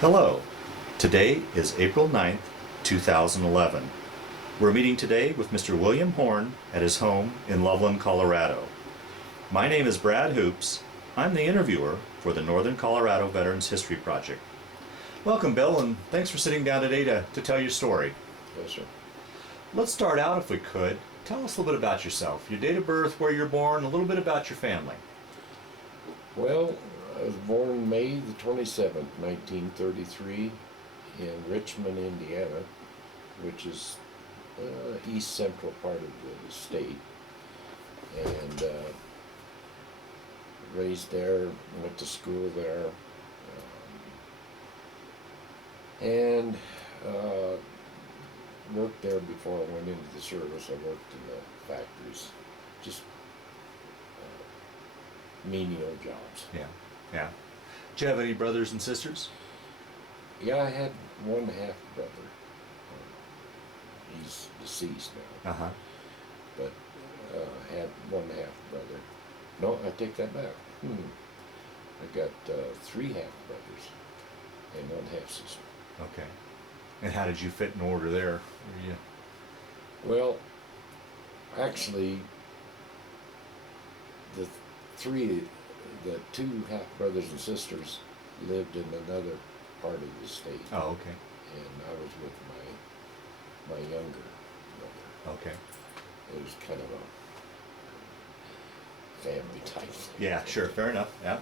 Hello. Today is April 9th, 2011. We're meeting today with Mr. William Horne at his home in Loveland, Colorado. My name is Brad Hoops. I'm the interviewer for the Northern Colorado Veterans History Project. Welcome, Bill, and thanks for sitting down today to tell your story. Yes, sir. Let's start out, if we could. Tell us a little bit about yourself, your date of birth, where you're born, a little bit about your family. Well, I was born May the 27th, 1933 in Richmond, Indiana, which is east central part of the state. And raised there, went to school there, and worked there before I went into the service. I worked in the factories, just menial jobs. Yeah. Do you have any brothers and sisters? Yeah, I had one half brother. He's deceased now. Uh-huh. But had one half brother. No, I take that back. I got three half brothers and one half sister. Okay. And how did you fit in order there? Well, actually, the two half brothers and sisters lived in another part of the state. Oh, okay. And I was with my younger brother. Okay. It was kind of a family type thing. Yeah, sure, fair enough. Yeah.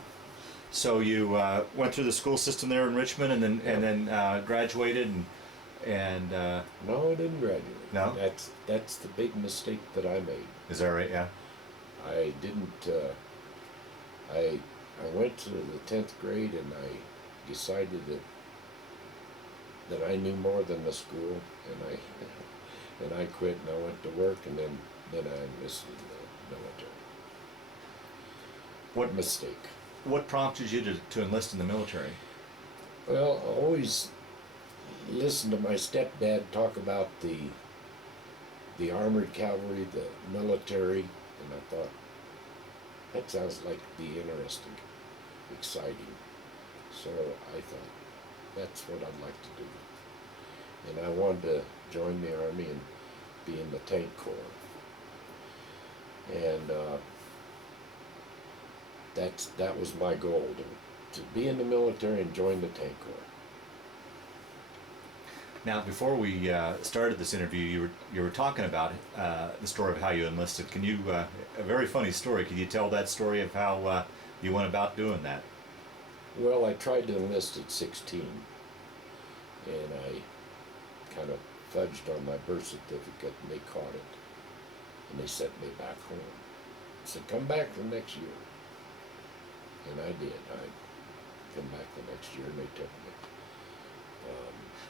So you went through the school system there in Richmond, and then graduated, and No, I didn't graduate. No? That's the big mistake that I made. is that right? Yeah. I didn't. I went to the 10th grade and I decided that I knew more than the school, and I quit and I went to work, and then I enlisted in the military. What Mistake. What prompted you to enlist in the military? Well, I always listened to my stepdad talk about the armored cavalry, the military, and I thought, that sounds like it'd be interesting, exciting. So I thought, that's what I'd like to do. And I wanted to join the Army and be in the tank corps. And that was my goal, to be in the military and join the tank corps. Now, before we started this interview, you were talking about the story of how you enlisted. Can you a very funny story? Can you tell that story of how you went about doing that? Well, I tried to enlist at 16, and I kind of fudged on my birth certificate, and they caught it, and they sent me back home. I said, come back the next year. And I did. I come back the next year, and they took me.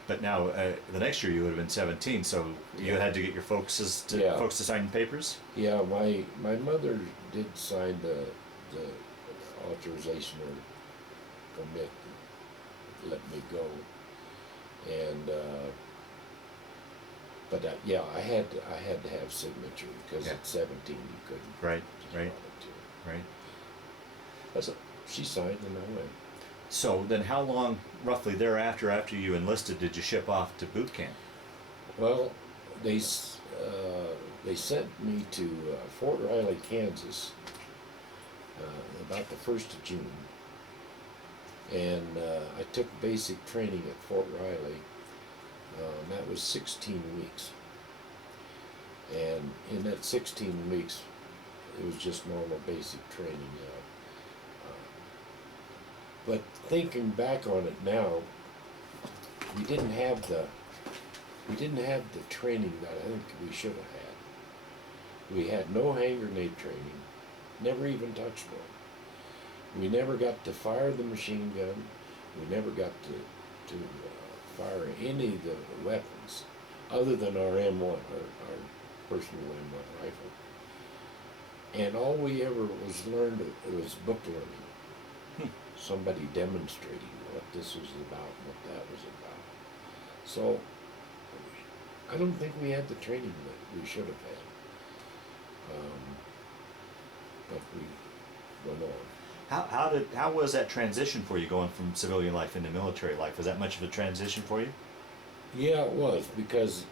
But now, the next year you would have been 17, so you had to get your folks to sign papers? Yeah, my mother did sign the authorization or permit to let me go, and but I had to have signature, because at 17 you couldn't. Right. So she signed, and I went. So then how long, roughly thereafter, after you enlisted, did you ship off to boot camp? Well, they sent me to Fort Riley, Kansas, about the 1st of June, and I took basic training at Fort Riley. That was 16 weeks, and in that 16 weeks, it was just normal basic training. But thinking back on it now, we didn't have the training that I think we should have had. We had no hand grenade training, never even touched one. We never got to fire the machine gun. We never got to fire any of the weapons other than our M1, our personal M1 rifle. And all we ever learned was book learning. Somebody demonstrating what this was about, what that was about. So I don't think we had the training that we should have had. But we went on. How was that transition for you going from civilian life into military life? Was that much of a transition for you? Yeah, it was, because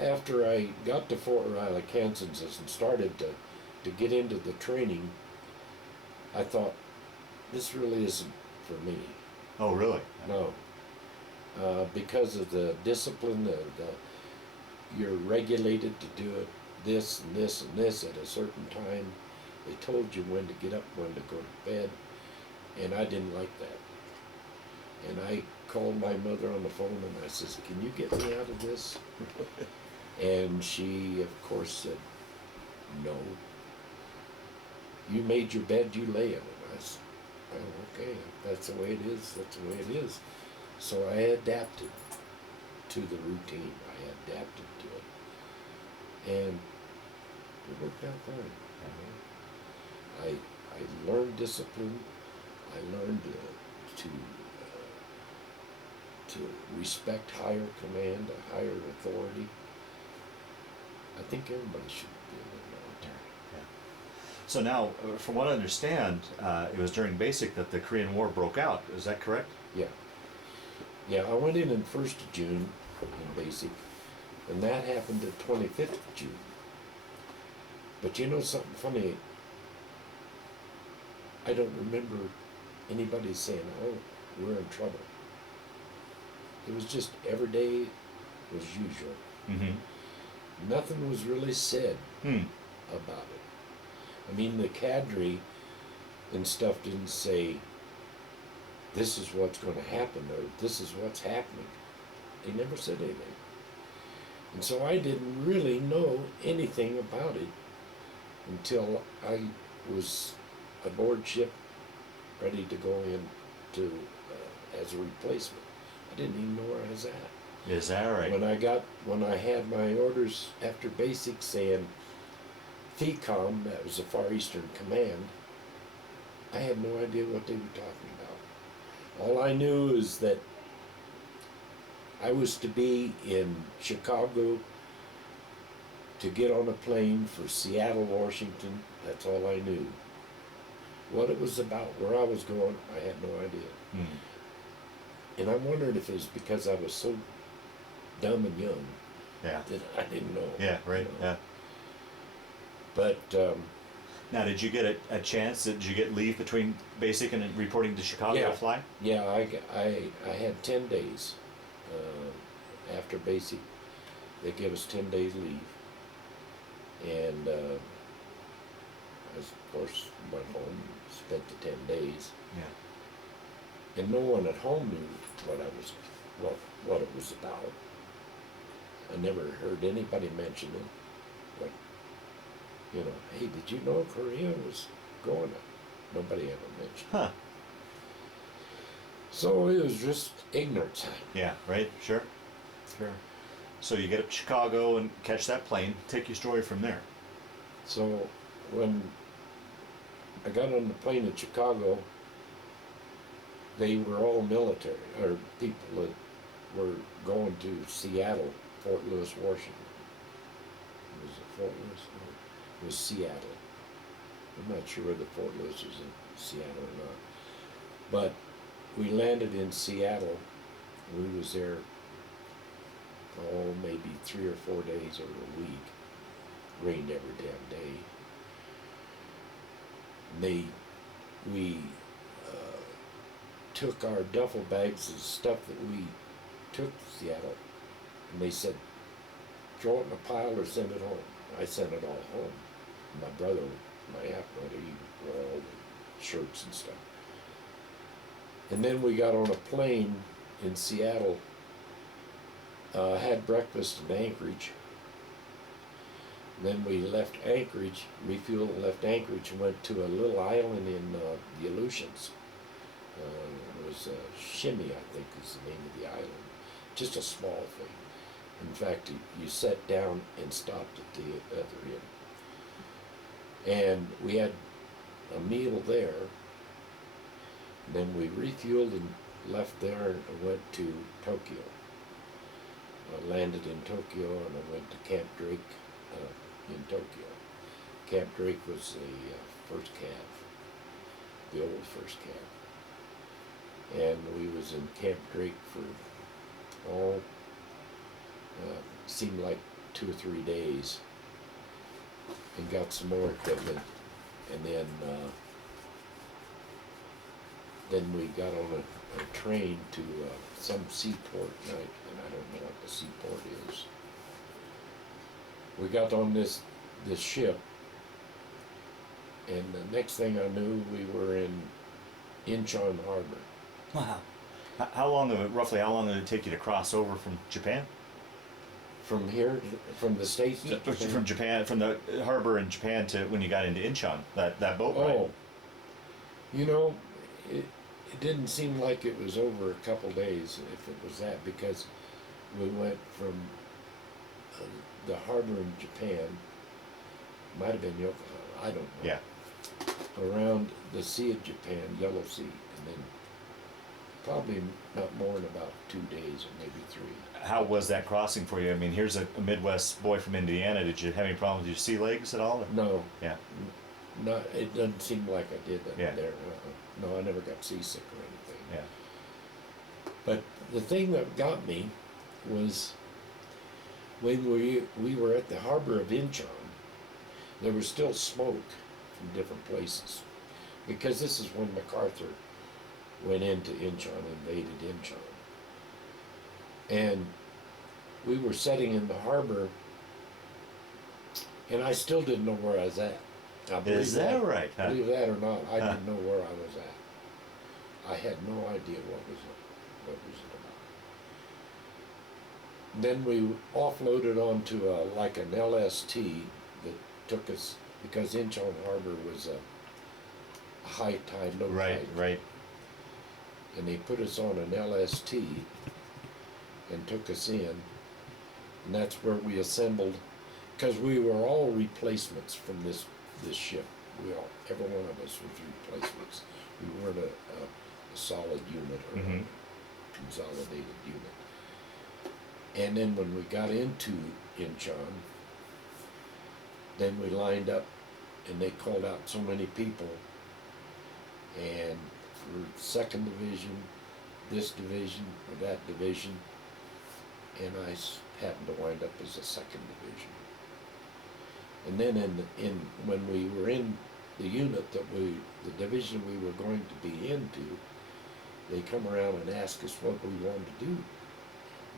after I got to Fort Riley, Kansas, and started to get into the training, I thought, this really isn't for me. Oh, really? No. Because of the discipline, you're regulated to do it, this and this and this at a certain time. They told you when to get up, when to go to bed, and I didn't like that. And I called my mother on the phone and I says, can you get me out of this? And she, of course, said, no. You made your bed, you lay in it. I said, oh, okay, if that's the way it is, that's the way it is. So I adapted to the routine. I adapted to it. And it worked out fine. I learned discipline. I learned to respect higher command, a higher authority. I think everybody should be in the military. Yeah. So now, from what I understand, it was during basic that the Korean War broke out. Is that correct? Yeah. Yeah, I went in 1st of June in basic, and that happened the 25th of June. But you know something funny? I don't remember anybody saying, oh, we're in trouble. It was just every day was usual. Mm-hmm. Nothing was really said about it. I mean, the cadre and stuff didn't say, this is what's going to happen, or this is what's happening. They never said anything. And so I didn't really know anything about it until I was aboard ship, ready to go in to as a replacement. I didn't even know where I was at. Is that right? When I had my orders after basic saying FECOM, that was the Far Eastern Command, I had no idea what they were talking about. All I knew is that I was to be in Chicago to get on a plane for Seattle, Washington. That's all I knew. What it was about, where I was going, I had no idea. And I wondered if it was because I was so dumb and young that I didn't know. Yeah, right. You know? Yeah. But now, did you get a chance? Did you get leave between basic and reporting to Chicago to fly? Yeah, I had 10 days after basic. They gave us 10 days leave, and I, of course, went home and spent the 10 days. Yeah. And no one at home knew what it was about. I never heard anybody mention it. Like, you know, hey, did you know Korea was going up? Nobody ever mentioned it. Huh. So it was just ignorance. Yeah, right, sure. Sure. So you get up to Chicago and catch that plane. Take your story from there. So when I got on the plane in Chicago, they were all military, or people that were going to Seattle, Fort Lewis, Washington. Was it Fort Lewis? No, it was Seattle. I'm not sure whether Fort Lewis was in Seattle or not. But we landed in Seattle. We was there, maybe 3 or 4 days or a week. Rained every damn day. We took our duffel bags and stuff that we took to Seattle, and they said, throw it in a pile or send it home. I sent it all home. My brother, my half brother, he brought all the shirts and stuff. And then we got on a plane in Seattle, had breakfast in Anchorage. Then we left Anchorage, refueled and left Anchorage, and went to a little island in the Aleutians. It was Shimmy, I think is the name of the island. Just a small thing. In fact, you sat down and stopped at the other end. And we had a meal there. And then we refueled and left there and went to Tokyo. I landed in Tokyo and I went to Camp Drake in Tokyo. Camp Drake was the first cav. the old first camp. And we was in Camp Drake for, seemed like 2 or 3 days, and got some more equipment, and then we got on a train to some seaport, and I don't know what the seaport is. We got on this ship, and the next thing I knew, we were in Inchon Harbor. Wow. Roughly how long did it take you to cross over from Japan? From here, from the States to Japan? From Japan, from the harbor in Japan to when you got into Inchon, that boat ride? Oh, you know, it didn't seem like it was over a couple days, if it was that, because we went from the harbor in Japan, might have been Yokohama, I don't know. Yeah. Around the Sea of Japan, Yellow Sea, and then probably not more than about 2 days or maybe 3. How was that crossing for you? I mean, here's a Midwest boy from Indiana. Did you have any problems with your sea legs at all? No. Yeah. No, it doesn't seem like I did that Yeah. there. No, I never got seasick or anything. Yeah. But the thing that got me was when we were at the harbor of Inchon, there was still smoke from different places. Because this is when MacArthur went into Inchon, invaded Inchon. And we were sitting in the harbor, and I still didn't know where I was at. Now, Is that right? Huh? Believe that or not, I didn't know where I was at. I had no idea what was it about. Then we offloaded onto like an LST that took us, because Inchon Harbor was a high tide, low tide. Right. And they put us on an LST and took us in, and that's where we assembled, because we were all replacements from this ship. Every one of us was replacements. We weren't a solid unit or a consolidated unit. And then when we got into Inchon, then we lined up, and they called out so many people, and for 2nd Division, this division, or that division, and I happened to wind up as the 2nd Division. And then when we were in the unit the division we were going to be into, they come around and ask us what we wanted to do.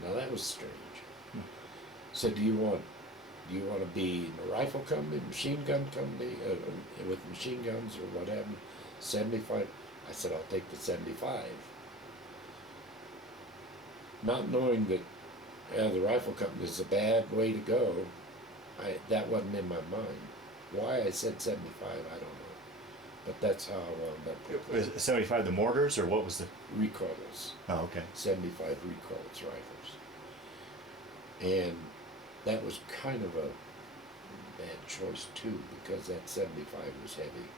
Now that was strange. Said, do you want to be in the rifle company, machine gun company, with machine guns or what have you? 75. I said, I'll take the 75. Not knowing that the rifle company is a bad way to go, that wasn't in my mind. Why I said 75, I don't know. But that's how I wound up with Was 75 the mortars, or what was the... recoils. Oh, okay. 75 recoils rifles. And that was kind of a bad choice too, because that 75 was heavy.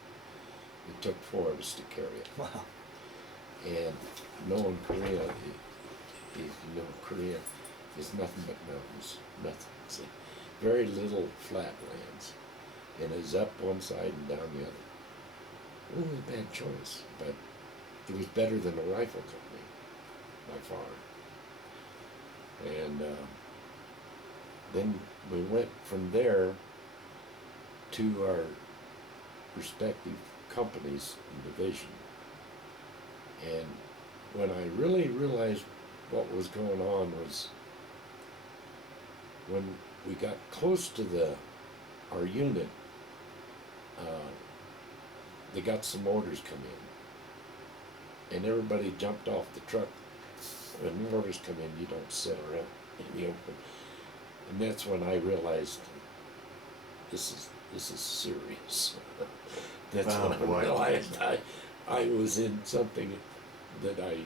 It took 4 of us to carry it. Wow. And knowing Korea, if you know Korea, is nothing but mountains. Nothing. See, very little flat lands. And it's up one side and down the other. Really a bad choice, but it was better than a rifle company, by far. And then we went from there to our respective companies and division. And when I really realized what was going on was when we got close to our unit, they got some orders come in, and everybody jumped off the truck. When orders come in, you don't sit around in the open, and that's when I realized this is serious. That's when I realized I was in something that I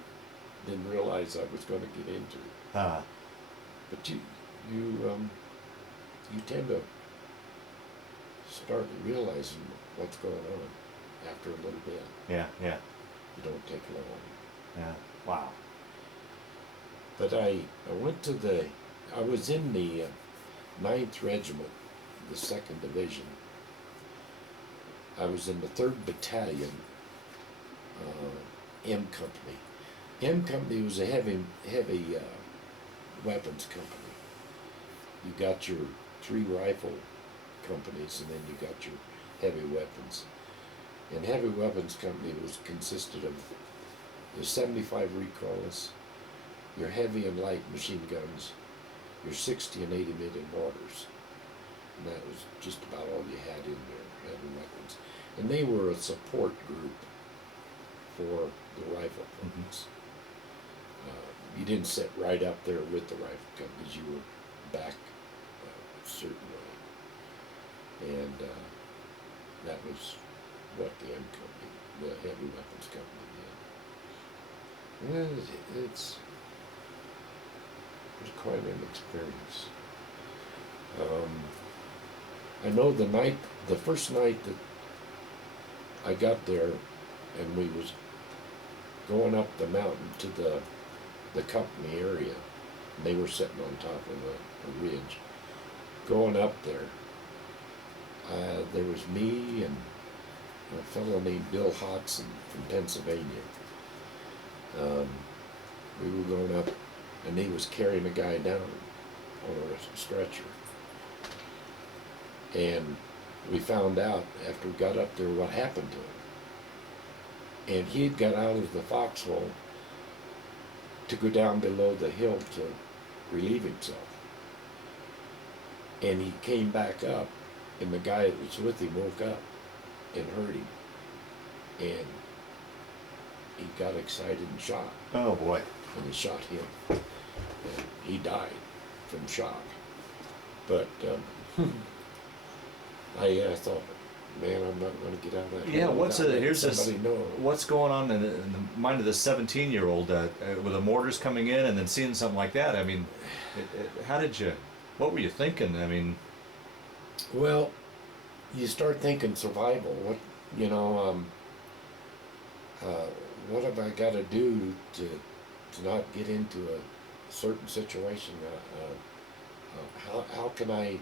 didn't realize I was going to get into. But you tend to start realizing what's going on after a little bit. Yeah. You don't take long. Yeah. Wow. But I was in the 9th Regiment, the 2nd Division. I was in the 3rd Battalion, M Company. M Company was a heavy weapons company. You got your 3 rifle companies, and then you got your heavy weapons. And heavy weapons company consisted of the 75 recoilless, your heavy and light machine guns, your 60 and 80 millimeter mortars. And that was just about all you had in there, heavy weapons. And they were a support group for the rifle companies. You didn't sit right up there with the rifle companies, you were back a certain way. And that was what the M Company, the heavy weapons company did. And it was quite an experience. I know the first night that I got there, and we was going up the mountain to the company area, and they were sitting on top of a ridge. Going up there, there was me and a fellow named Bill Hodson from Pennsylvania. We were going up, and he was carrying a guy down on a stretcher. And we found out after we got up there what happened to him. And he had got out of the foxhole to go down below the hill to relieve himself. And he came back up, and the guy that was with him woke up and heard him. And he got excited and shot. Oh boy. And he shot him. And he died from shock. But I thought, man, I'm not going to get out of that. Yeah, Know. what's going on in the mind of the 17-year-old with the mortars coming in and then seeing something like that? I mean, what were you thinking? I mean, well, you start thinking survival. What have I got to do to not get into a certain situation? How can I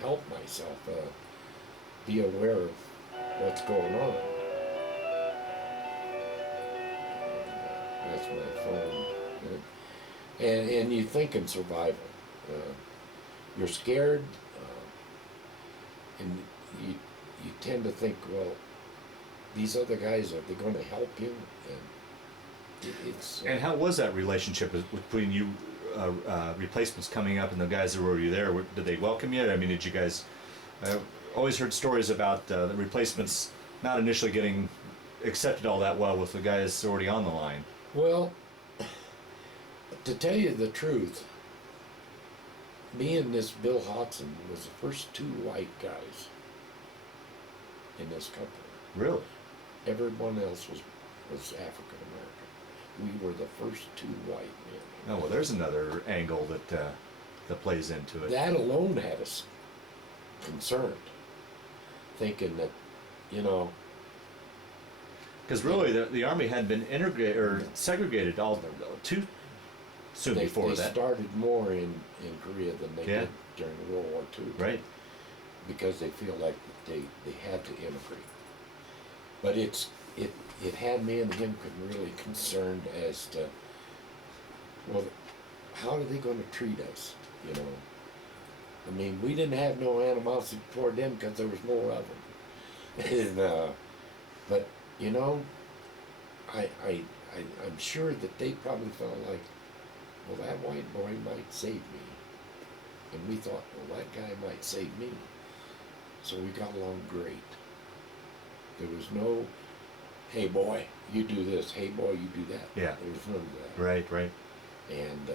help myself be aware of what's going on? That's my phone. And you think in survival. You're scared, and you tend to think, well, these other guys, are they going to help you? And it's. And how was that relationship between you, replacements coming up, and the guys that were already there? Did they welcome you? I mean, did you guys? Always heard stories about the replacements not initially getting accepted all that well with the guys already on the line. Well, to tell you the truth, me and this Bill Hodson was the first 2 white guys in this company. Really? Everyone else was African American. We were the first 2 white men. Oh well, there's another angle that plays into it. That alone had us concerned, thinking that, because really the Army had been integrated or segregated all too soon before that. They started more in Korea than they did during World War II. Right. Because they feel like they had to integrate. But it had me and him really concerned as to, well, how are they going to treat us? I mean, we didn't have no animosity toward them because there was more of them. And, but I'm sure that they probably felt like, well, that white boy might save me. And we thought, well, that guy might save me. So we got along great. There was no, hey boy, you do this, hey boy, you do that. Yeah. There was none of that. Right. And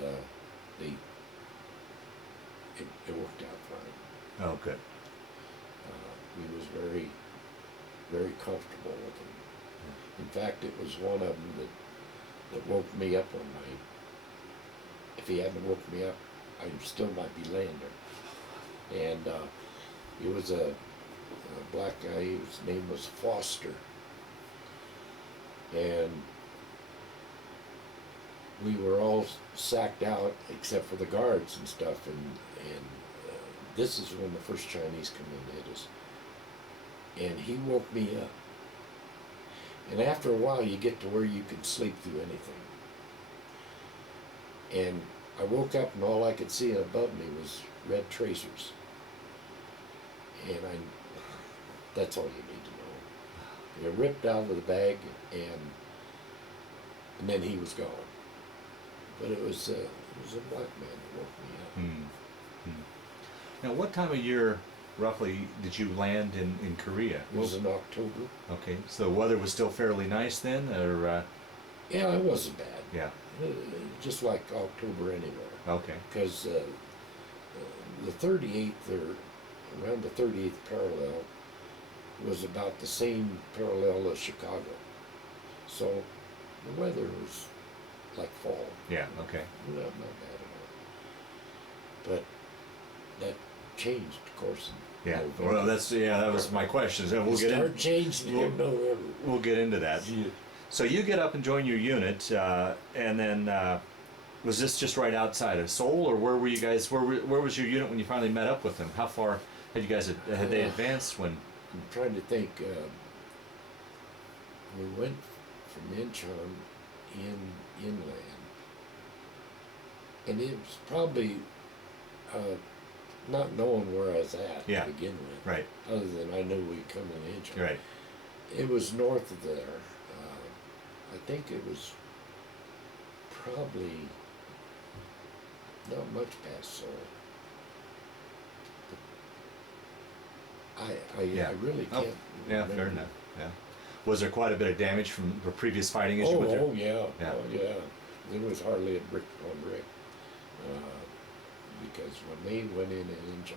it worked out fine. Oh, good. We was very, very comfortable with him. In fact, it was one of them that woke me up one night. If he hadn't woke me up, I still might be laying there. And he was a black guy. His name was Foster. And we were all sacked out except for the guards and stuff. And this is when the first Chinese come in and hit us. And he woke me up. And after a while, you get to where you can sleep through anything. And I woke up and all I could see above me was red tracers. And that's all you need to know. They ripped out of the bag, and then he was gone. But it was a black man that woke me up. Now, what time of year roughly did you land in Korea? It was in October. Okay, so the weather was still fairly nice then, or Yeah, it wasn't bad. yeah, Just like October anywhere. okay, Because the 38th, or around the 38th parallel, was about the same parallel as Chicago. So the weather was like fall. yeah, okay, Not bad at all. But that changed, of course, in yeah. November. Well, that was my question. So we'll get in. Changing in November. We'll get into that. Yeah. So you get up and join your unit, and then was this just right outside of Seoul, or where were you guys? Where was your unit when you finally met up with them? How far had you guys had they advanced when? I'm trying to think. We went from Inchon inland, and it was probably not knowing where I was at Yeah. to begin with. Right, Other than I knew we'd come in Inchon. right, It was north of there. I think it was probably not much past Seoul. I Yeah. really Oh, can't. yeah, remember. fair enough. Yeah. Was there quite a bit of damage from the previous fighting as you went there? Oh yeah, Yeah. oh yeah. There was hardly a brick on brick, because when they went in Inchon,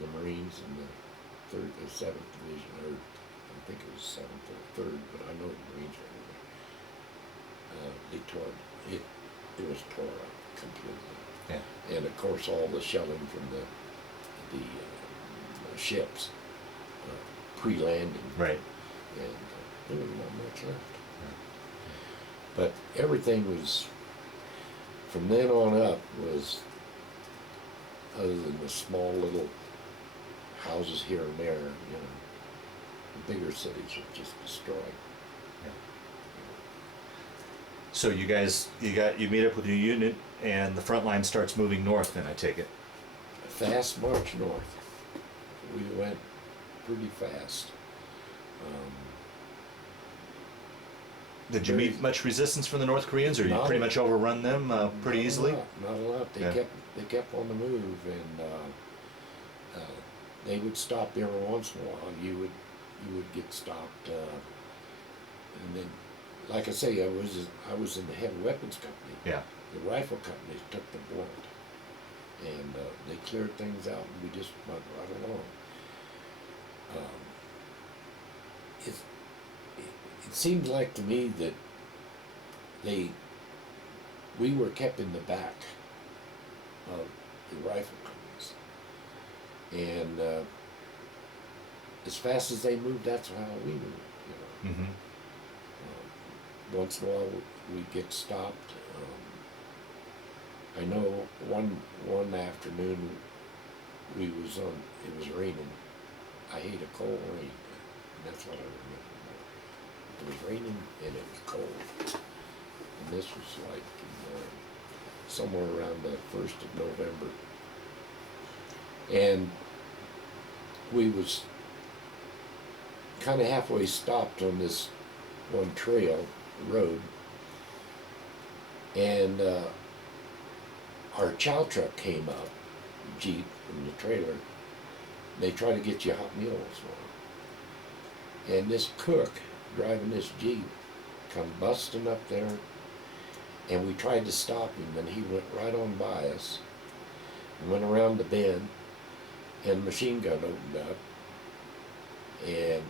the Marines and the Seventh Division, or I think it was Seventh or Third, but I know the Marines were in there. They tore it. It was tore up completely. Yeah. And of course, all the shelling from the ships pre-landing. Right. And there was not much left. But everything was, from then on up, was, other than the small little houses here and there, the bigger cities were just destroyed. So you guys, you meet up with your unit, and the front line starts moving north. Then I take it. A fast march north. We went pretty fast. Did you meet much resistance from the North Koreans, or you Not pretty a- much overrun them pretty Not a easily? lot, not a lot. They Yeah. kept on the move, and they would stop every once in a while. You would get stopped, and then, like I say, I was in the heavy weapons company. Yeah. The rifle companies took the blunt, and they cleared things out, and we just went right along. It seemed like to me that we were kept in the back of the rifle companies, and as fast as they moved, that's how we moved. Mm-hmm. Once in a while we'd get stopped. I know one afternoon it was raining. I hate a cold rain. That's what I remember. It was raining and it was cold. And this was like somewhere around the 1st of November. And we was kind of halfway stopped on this one trail, road, and our chow truck came up, Jeep from the trailer. They tried to get you hot meals on. And this cook driving this Jeep come busting up there, and we tried to stop him, and he went right on by us and went around the bend, and a machine gun opened up and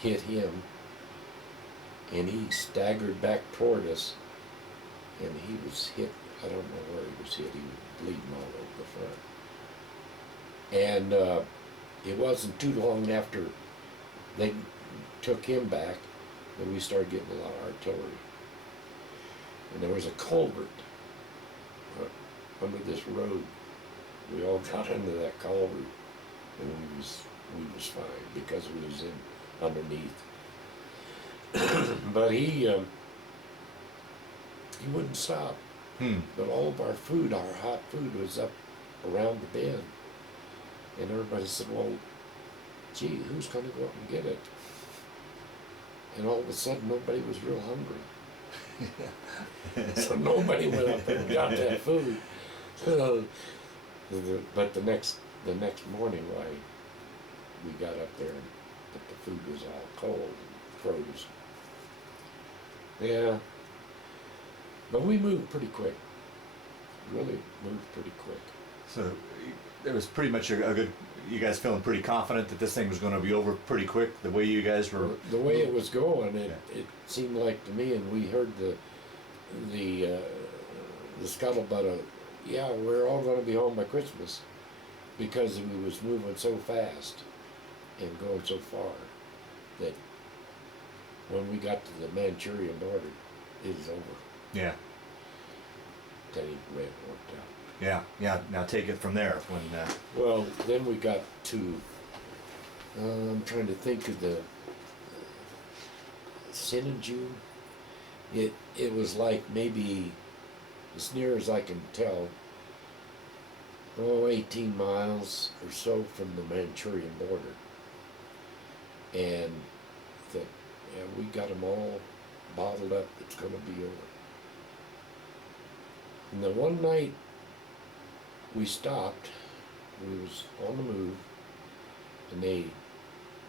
hit him, and he staggered back toward us, and he was hit. I don't know where he was hit. He was bleeding all over the front. And it wasn't too long after they took him back that we started getting a lot of artillery. And there was a culvert under this road. We all got into that culvert, and we was fine because we was in underneath. But he wouldn't stop. Hmm. But all of our food, our hot food, was up around the bend. And everybody said, well, gee, who's going to go up and get it? And all of a sudden, nobody was real hungry. So nobody went up and got that food. But the next morning, why, we got up there, but the food was all cold and froze. Yeah, but we moved pretty quick. Really moved pretty quick. So it was pretty much a good. You guys feeling pretty confident that this thing was going to be over pretty quick. The way you guys were. The way it was going, it seemed like to me, and we heard the scuttlebutt of, yeah, we're all going to be home by Christmas, because we was moving so fast and going so far that when we got to the Manchurian border, it was over. Yeah. That ain't the way it worked out. Yeah. Yeah. Now take it from there. When. Well, then we got to. I'm trying to think of the Sinajune. It was like maybe, as near as I can tell, 18 miles or so from the Manchurian border. And we got them all bottled up. It's going to be over. And the one night we stopped, we was on the move, and we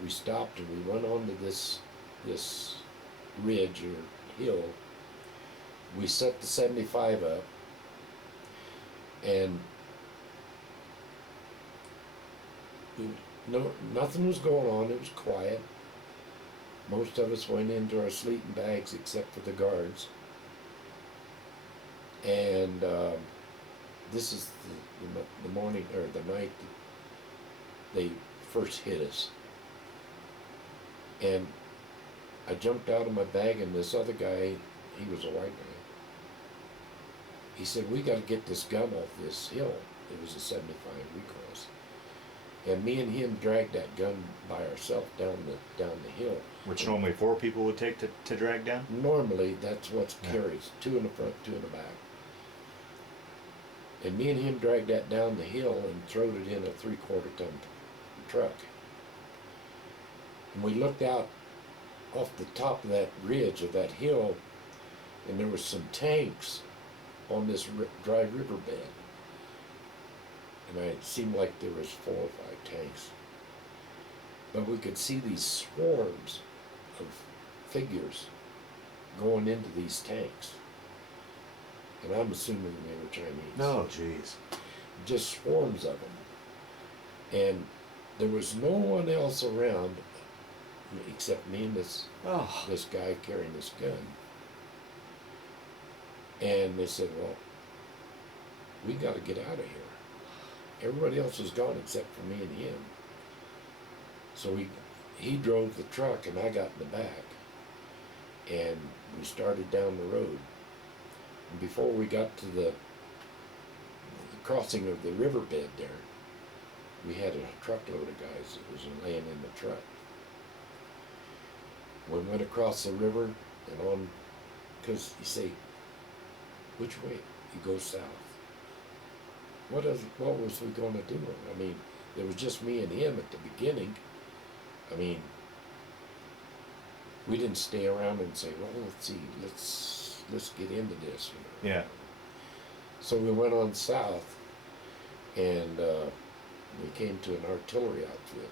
stopped and we went onto this ridge or hill. We set the 75 up, and nothing was going on. It was quiet. Most of us went into our sleeping bags except for the guards. And this is the morning, or the night that they first hit us. And I jumped out of my bag, and this other guy, he was a white guy, he said, we got to get this gun off this hill. It was a 75 we crossed. And me and him dragged that gun by ourselves down the hill. Which normally 4 people would take to drag down? Normally, that's what's carries, 2 in the front, 2 in the back. And me and him dragged that down the hill and throwed it in a 3/4 ton truck. And we looked out off the top of that ridge of that hill, and there was some tanks on this dry riverbed. And it seemed like there was 4 or 5 tanks. But we could see these swarms of figures going into these tanks. And I'm assuming they were Chinese. No, jeez. Just swarms of them. And there was no one else around except me and this guy carrying this gun. And they said, well, we got to get out of here. Everybody else was gone except for me and him. So he drove the truck and I got in the back. And we started down the road. And before we got to the crossing of the riverbed there, we had a truckload of guys that was laying in the truck. We went across the river and on, because you say, which way? You go south. What was we going to do? I mean, there was just me and him at the beginning. I mean, we didn't stay around and say, well, let's see, let's get into this. You know? Yeah. So we went on south, and we came to an artillery outfit,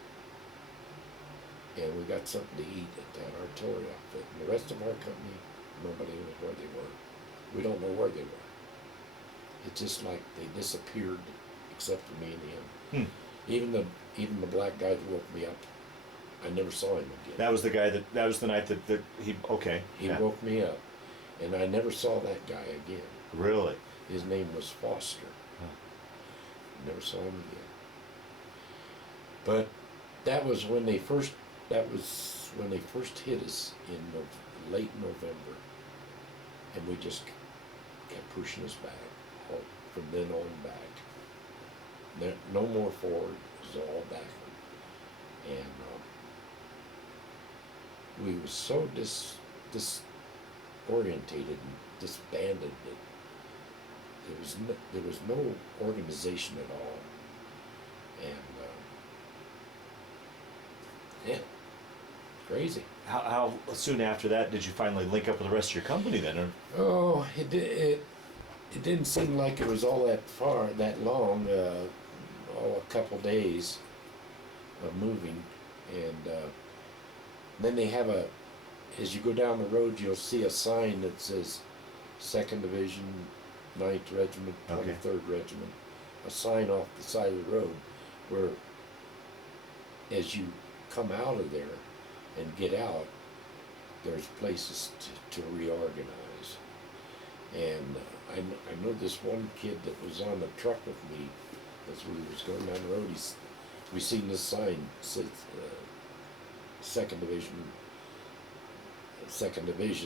and we got something to eat at that artillery outfit. And the rest of our company, nobody knows where they were. We don't know where they were. It's just like they disappeared, except for me and him. Even the black guy that woke me up, I never saw him again. That was the guy that was the night that he. Okay. He woke me up, and I never saw that guy again. Really? His name was Foster. Never saw him again. But that was when they first hit us in late November, and we just kept pushing us back. From then on back. No more forward, it was all backward. And we was so disorientated and disbanded. There was no organization at all, and yeah, crazy. How soon after that did you finally link up with the rest of your company then? Or? Oh, it didn't seem like it was all that long. A couple days of moving, and then they have as you go down the road, you'll see a sign that says 2nd Division, 9th Regiment, 23rd Regiment, a sign off the side of the road where as you come out of there and get out, there's places to reorganize. And I know this one kid that was on the truck with me as we was going down the road, we seen this sign, said 2nd Division,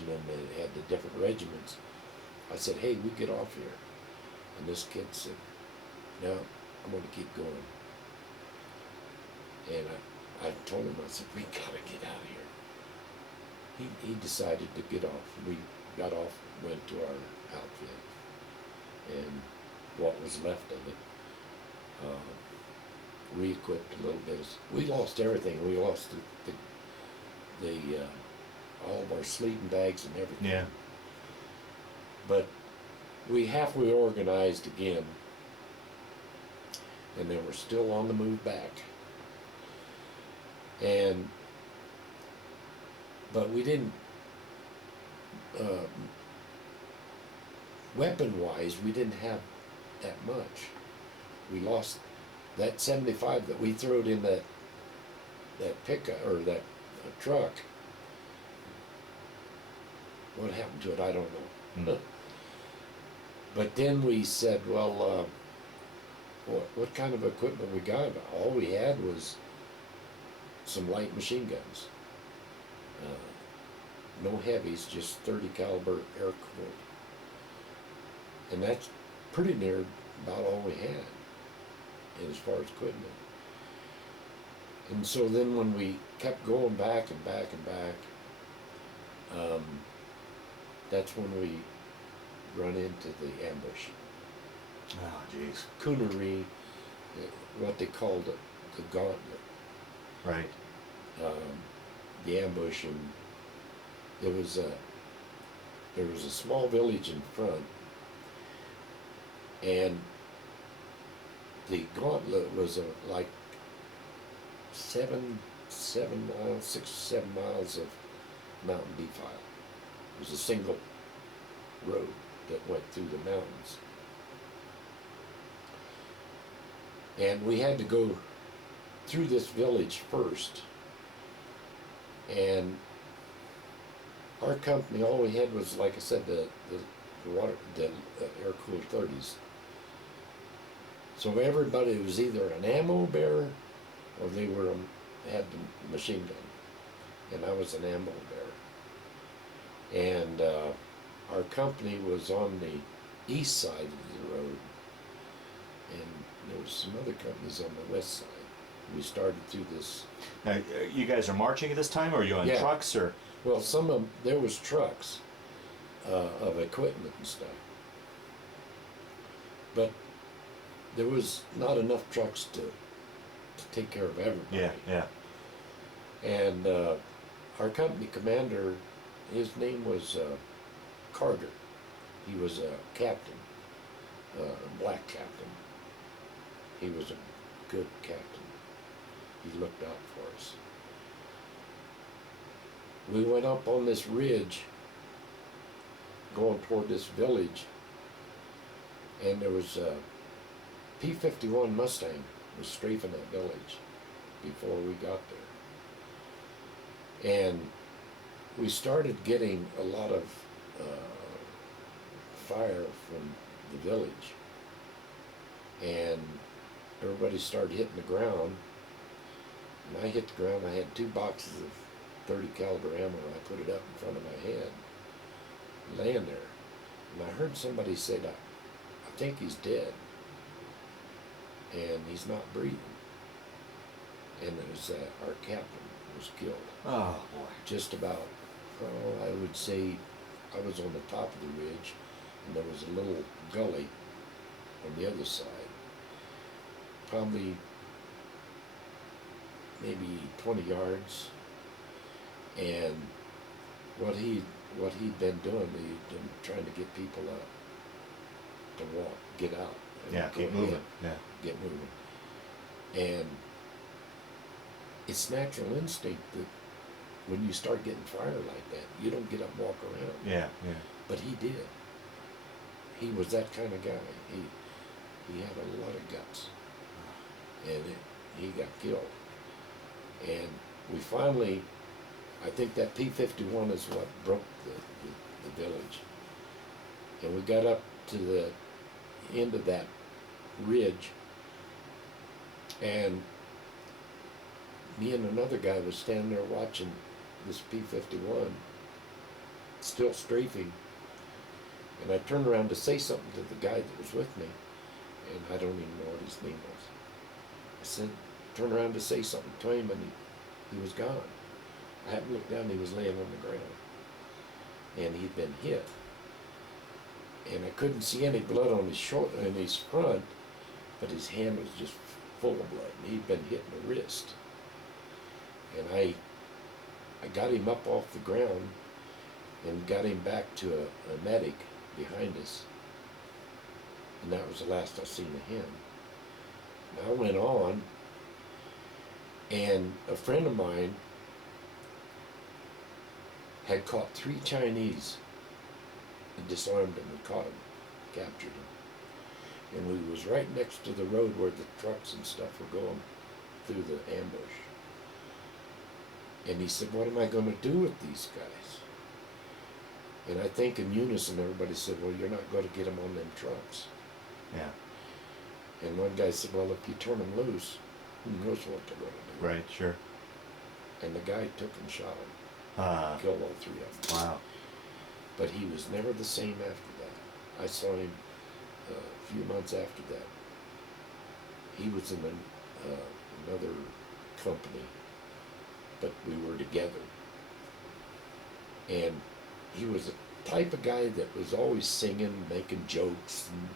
and it had the different regiments. I said, hey, we get off here. And this kid said, no, I'm going to keep going. And I told him, I said, we got to get out of here. He decided to get off. We got off, went to our outfit, and what was left of it, re-equipped a little bit. We lost everything. We lost the all of our sleeping bags and everything. Yeah. But we halfway organized again, and then we're still on the move back. But we didn't, weapon-wise, we didn't have that much. We lost that 75 that we throwed in that pickup, or that truck. What happened to it, I don't know. But then we said, well, what kind of equipment we got? All we had was some light machine guns. No heavies, just 30 caliber air cooled. And that's pretty near about all we had as far as equipment. And so then when we kept going back and back and back, that's when we run into the ambush. Oh, jeez. Coonery, what they called the gauntlet. Right. The ambush, and there was a small village in front, and the gauntlet was like 6 or 7 miles of mountain defile. It was a single road that went through the mountains, and we had to go through this village first. And our company, all we had was, like I said, the air-cooled 30s. So everybody was either an ammo bearer or they had the machine gun, and I was an ammo bearer. And our company was on the east side of the road, and there was some other companies on the west side. We started through this. Now, you guys are marching at this time, or are you on trucks, or? Well, there was trucks of equipment and stuff, but there was not enough trucks to take care of everybody. Yeah, yeah. And our company commander, his name was Carter. He was a captain, a black captain. He was a good captain. He looked out for us. We went up on this ridge going toward this village, and there was a P-51 Mustang was strafing that village before we got there. And we started getting a lot of fire from the village, and everybody started hitting the ground. And I hit the ground. I had 2 boxes of 30 caliber ammo. I put it up in front of my head, laying there. And I heard somebody say that, I think he's dead. And he's not breathing. And it was our captain was killed. Oh, boy. Just about Oh, I would say I was on the top of the ridge, and there was a little gully on the other side. Probably maybe 20 yards. And what he'd been doing, he'd been trying to get people up to walk, get out. And Yeah, go keep moving. ahead, Yeah. get moving. And it's natural instinct that when you start getting fire like that, you don't get up and walk around. Yeah, yeah. But he did. He was that kind of guy. He had a lot of guts. And he got killed. And we finally, I think that P-51 is what broke the village. And we got up to the end of that ridge, and me and another guy was standing there watching this P-51 still strafing, and I turned around to say something to the guy that was with me, and I don't even know what his name was. I said, turned around to say something to him, and he was gone. I happened to look down, and he was laying on the ground, and he'd been hit. And I couldn't see any blood on his shoulder and his front, but his hand was just full of blood, and he'd been hit in the wrist. And I got him up off the ground and got him back to a medic behind us. And that was the last I seen of him. And I went on, and a friend of mine had caught 3 Chinese and disarmed them and caught them, captured them. And we was right next to the road where the trucks and stuff were going through the ambush. And he said, what am I going to do with these guys? And I think in unison everybody said, well, you're not going to get them on them trucks. Yeah. And one guy said, well, if you turn them loose, who knows what they're going to do. Right, sure. And the guy took and shot him, killed all 3 of them. Wow. But he was never the same after that. I saw him a few months after that. He was in another company, but we were together. And he was the type of guy that was always singing, making jokes, and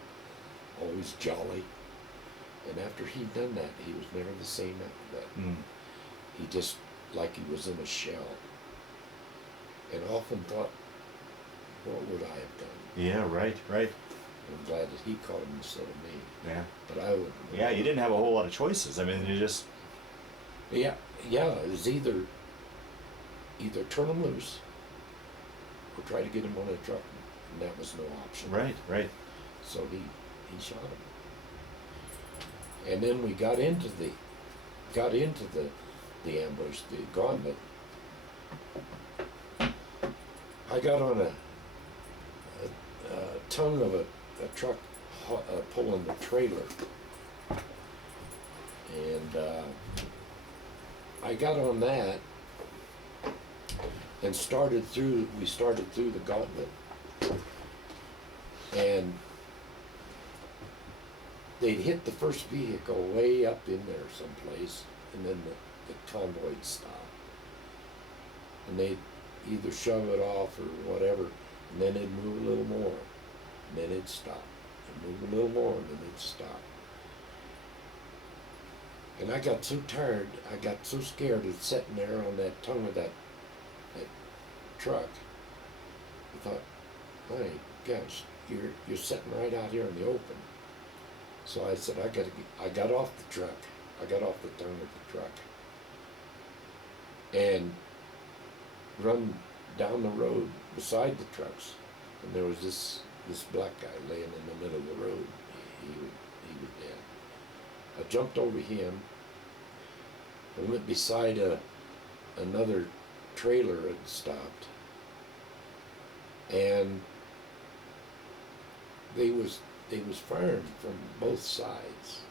always jolly. And after he'd done that, he was never the same after that. Mm. He just, like he was in a shell. And I often thought, what would I have done? Yeah, right, right. I'm glad that he caught him instead of me. Yeah. But I would. Yeah, you didn't have a whole lot of choices. I mean, you just. Yeah, it was either turn him loose or try to get him on a truck, and that was no option. Right, right. So he shot him. And then we got into the ambush, the gauntlet. I got on a tongue of a truck pulling the trailer, and I got on that and we started through the gauntlet, and they'd hit the first vehicle way up in there someplace, and then the convoy'd stop, and they'd either shove it off or whatever, and then they'd move a little more, and then it'd stop, and move a little more, and then it'd stop. And I got so tired, I got so scared of sitting there on that tongue of that truck. I thought, my gosh, you're sitting right out here in the open. So I said, I got off the truck. I got off the tongue of the truck and run down the road beside the trucks, and there was this black guy laying in the middle of the road. He was dead. I jumped over him and went beside another trailer had stopped, and they was firing from both sides.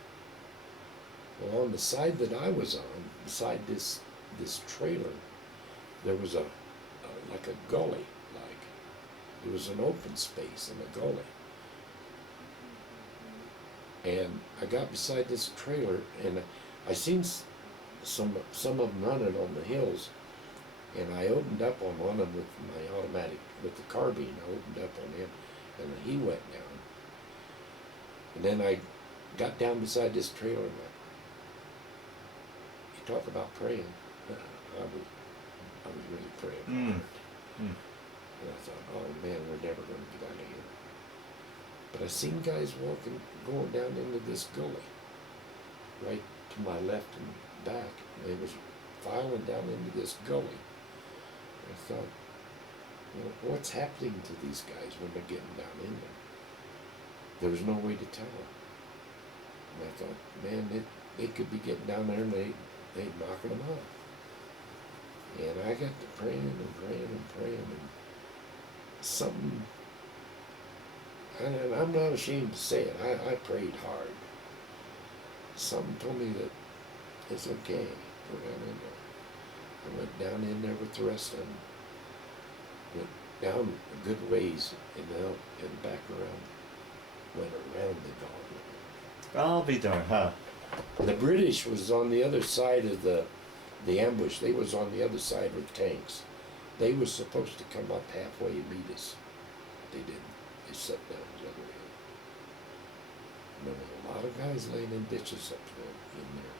Well, on the side that I was on, beside this trailer, there was like a gully, it was an open space in a gully. And I got beside this trailer, and I seen some of them running on the hills, And I opened up on one of them with my automatic, with the carbine. I opened up on him, and he went down. And then I got down beside this trailer, and you talk about praying. I was really praying hard. And I thought, oh man, we're never going to get out of here. But I seen guys walking, going down into this gully, right to my left and back. They was filing down into this gully. I thought, what's happening to these guys when they're getting down in there? There was no way to tell. And I thought, man, they could be getting down there and they'd knocking them out. And I got to praying and praying and praying, and something, and I'm not ashamed to say it, I prayed hard. Something told me that it's okay, go down in there. I went down in there with the rest of them, went down a good ways and out and back around, went around the gauntlet. I'll be darned, huh? The British was on the other side of the ambush. They was on the other side with tanks. They was supposed to come up halfway and meet us. They didn't. They sat down the other way. And there was a lot of guys laying in ditches up there in there.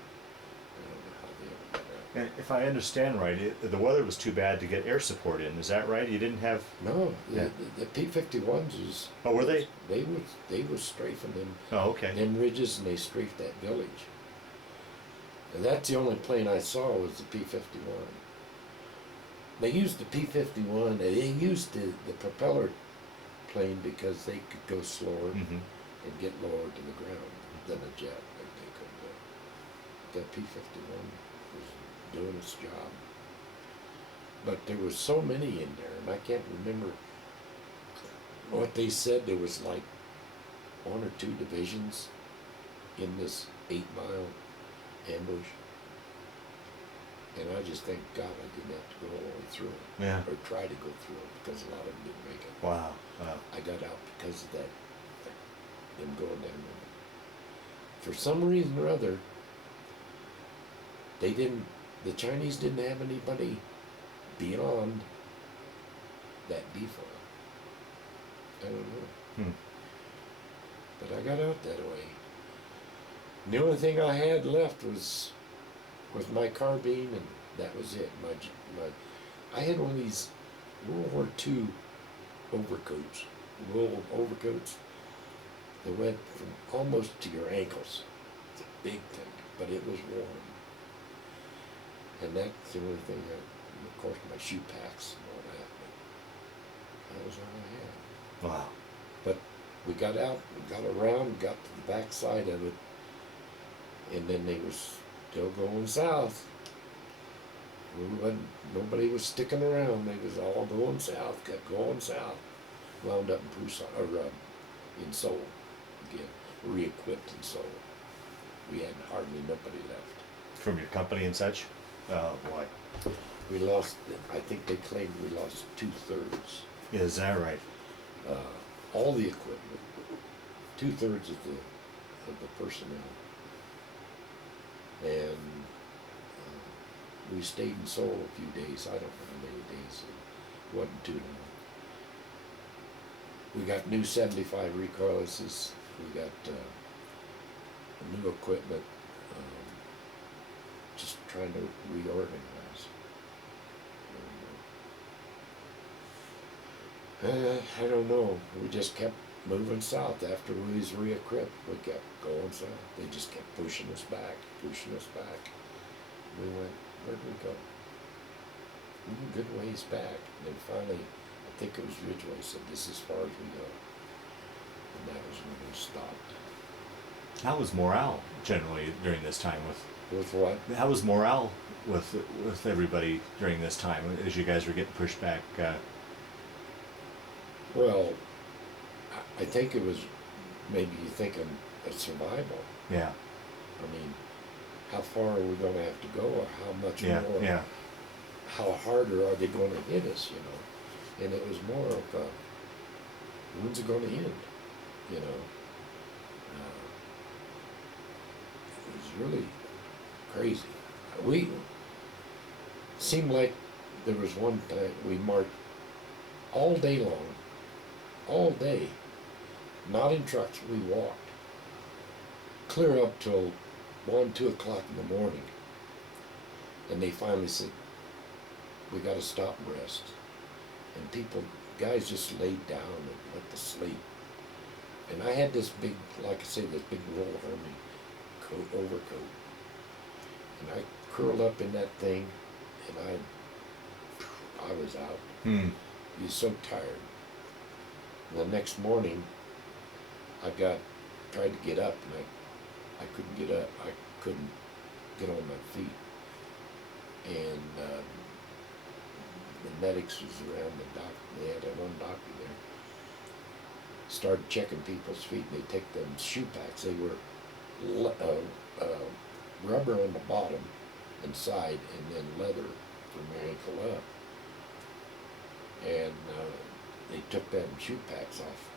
I don't know how they ever got out. And if I understand right, the weather was too bad to get air support in. Is that right? You didn't have... No, Yeah. the P-51s was... Oh, were they? They was strafing them. Oh, okay. Them ridges, and they strafed that village. And that's the only plane I saw was the P-51. They used the P-51, they used the propeller plane because they could go slower Mm-hmm. and get lower to the ground than a jet like they could do. That P-51 was doing its job. But there was so many in there, and I can't remember what they said. There was like 1 or 2 divisions in this 8-mile ambush. And I just thank God I didn't have to go all the way through it. Yeah. Or try to go through it, because a lot of them didn't make it. Wow. Wow. I got out because of that, them going down there. For some reason or other, the Chinese didn't have anybody beyond that default. I don't know. But I got out that way. And the only thing I had left was my carbine, and that was it. I had one of these World War II overcoats, wool overcoats that went from almost to your ankles. It's a big thing, but it was warm. And that's the only thing of course, my shoe packs and all that. But that was all I had. Wow. But we got out, we got around, got to the back side of it, and then they was still going south. Nobody was sticking around. They was all going south, kept going south. Wound up in Busan, or in Seoul again, re-equipped in Seoul. We had hardly nobody left. From your company and such? Oh, boy. We lost, I think they claimed we lost 2/3. Is that right? All the equipment, 2/3 of the personnel. And we stayed in Seoul a few days. I don't know how many days. It wasn't too long. We got new 75 recoillesses. We got new equipment. Just trying to reorganize. I don't know. We just kept moving south. After we was re-equipped, we kept going south. They just kept pushing us back, pushing us back. We went, where'd we go? We went a good ways back. And then finally, I think it was Ridgeway said, this is as far as we go. And that was when we stopped. How was morale generally during this time? With what? How was morale with everybody during this time as you guys were getting pushed back? Well, I think it was maybe you thinking of survival. Yeah. I mean, how far are we going to have to go, or how much more? Yeah. How harder are they going to hit us? You know, and it was more of when's it going to end? You know, it was really crazy. We seemed like There was one time we marched all day long, all day, not in trucks, we walked, clear up till 1, 2 o'clock in the morning. And they finally said, we got to stop and rest. And guys just laid down and went to sleep. And I had this big, like I say, this big wool Horne overcoat. And I curled up in that thing, and I was out. You was so tired. And the next morning, tried to get up, and I couldn't get up. I couldn't get on my feet. And the medics was around, they had that one doctor there, started checking people's feet, and they take them shoe packs. They were rubber on the bottom and side, and then leather from your ankle up. And they took them shoe packs off.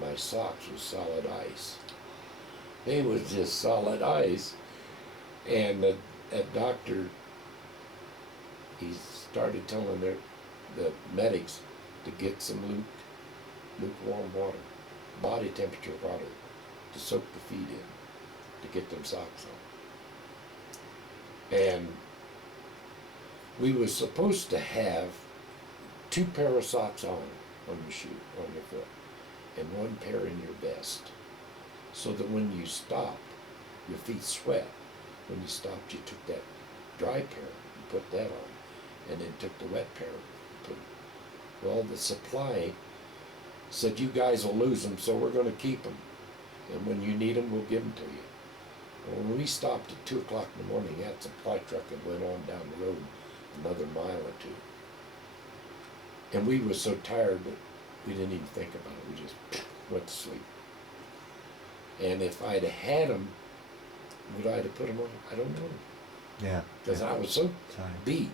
My socks was solid ice. They was just solid ice. And that doctor, he started telling the medics to get some lukewarm water, body temperature water, to soak the feet in, to get them socks on. And we was supposed to have 2 pair of socks on your shoe, on your foot, and 1 pair in your vest, so that when you stopped, your feet sweat. When you stopped, you took that dry pair and put that on, and then took the wet pair and put it. Well, the supply said, you guys will lose them, so we're going to keep them, and when you need them, we'll give them to you. Well, when we stopped at 2 o'clock in the morning, that supply truck that went on down the road another mile or 2. And we were so tired that we didn't even think about it. We just went to sleep. And if I'd have had them, would I have put them on? I don't know. Yeah. Because I was so beat.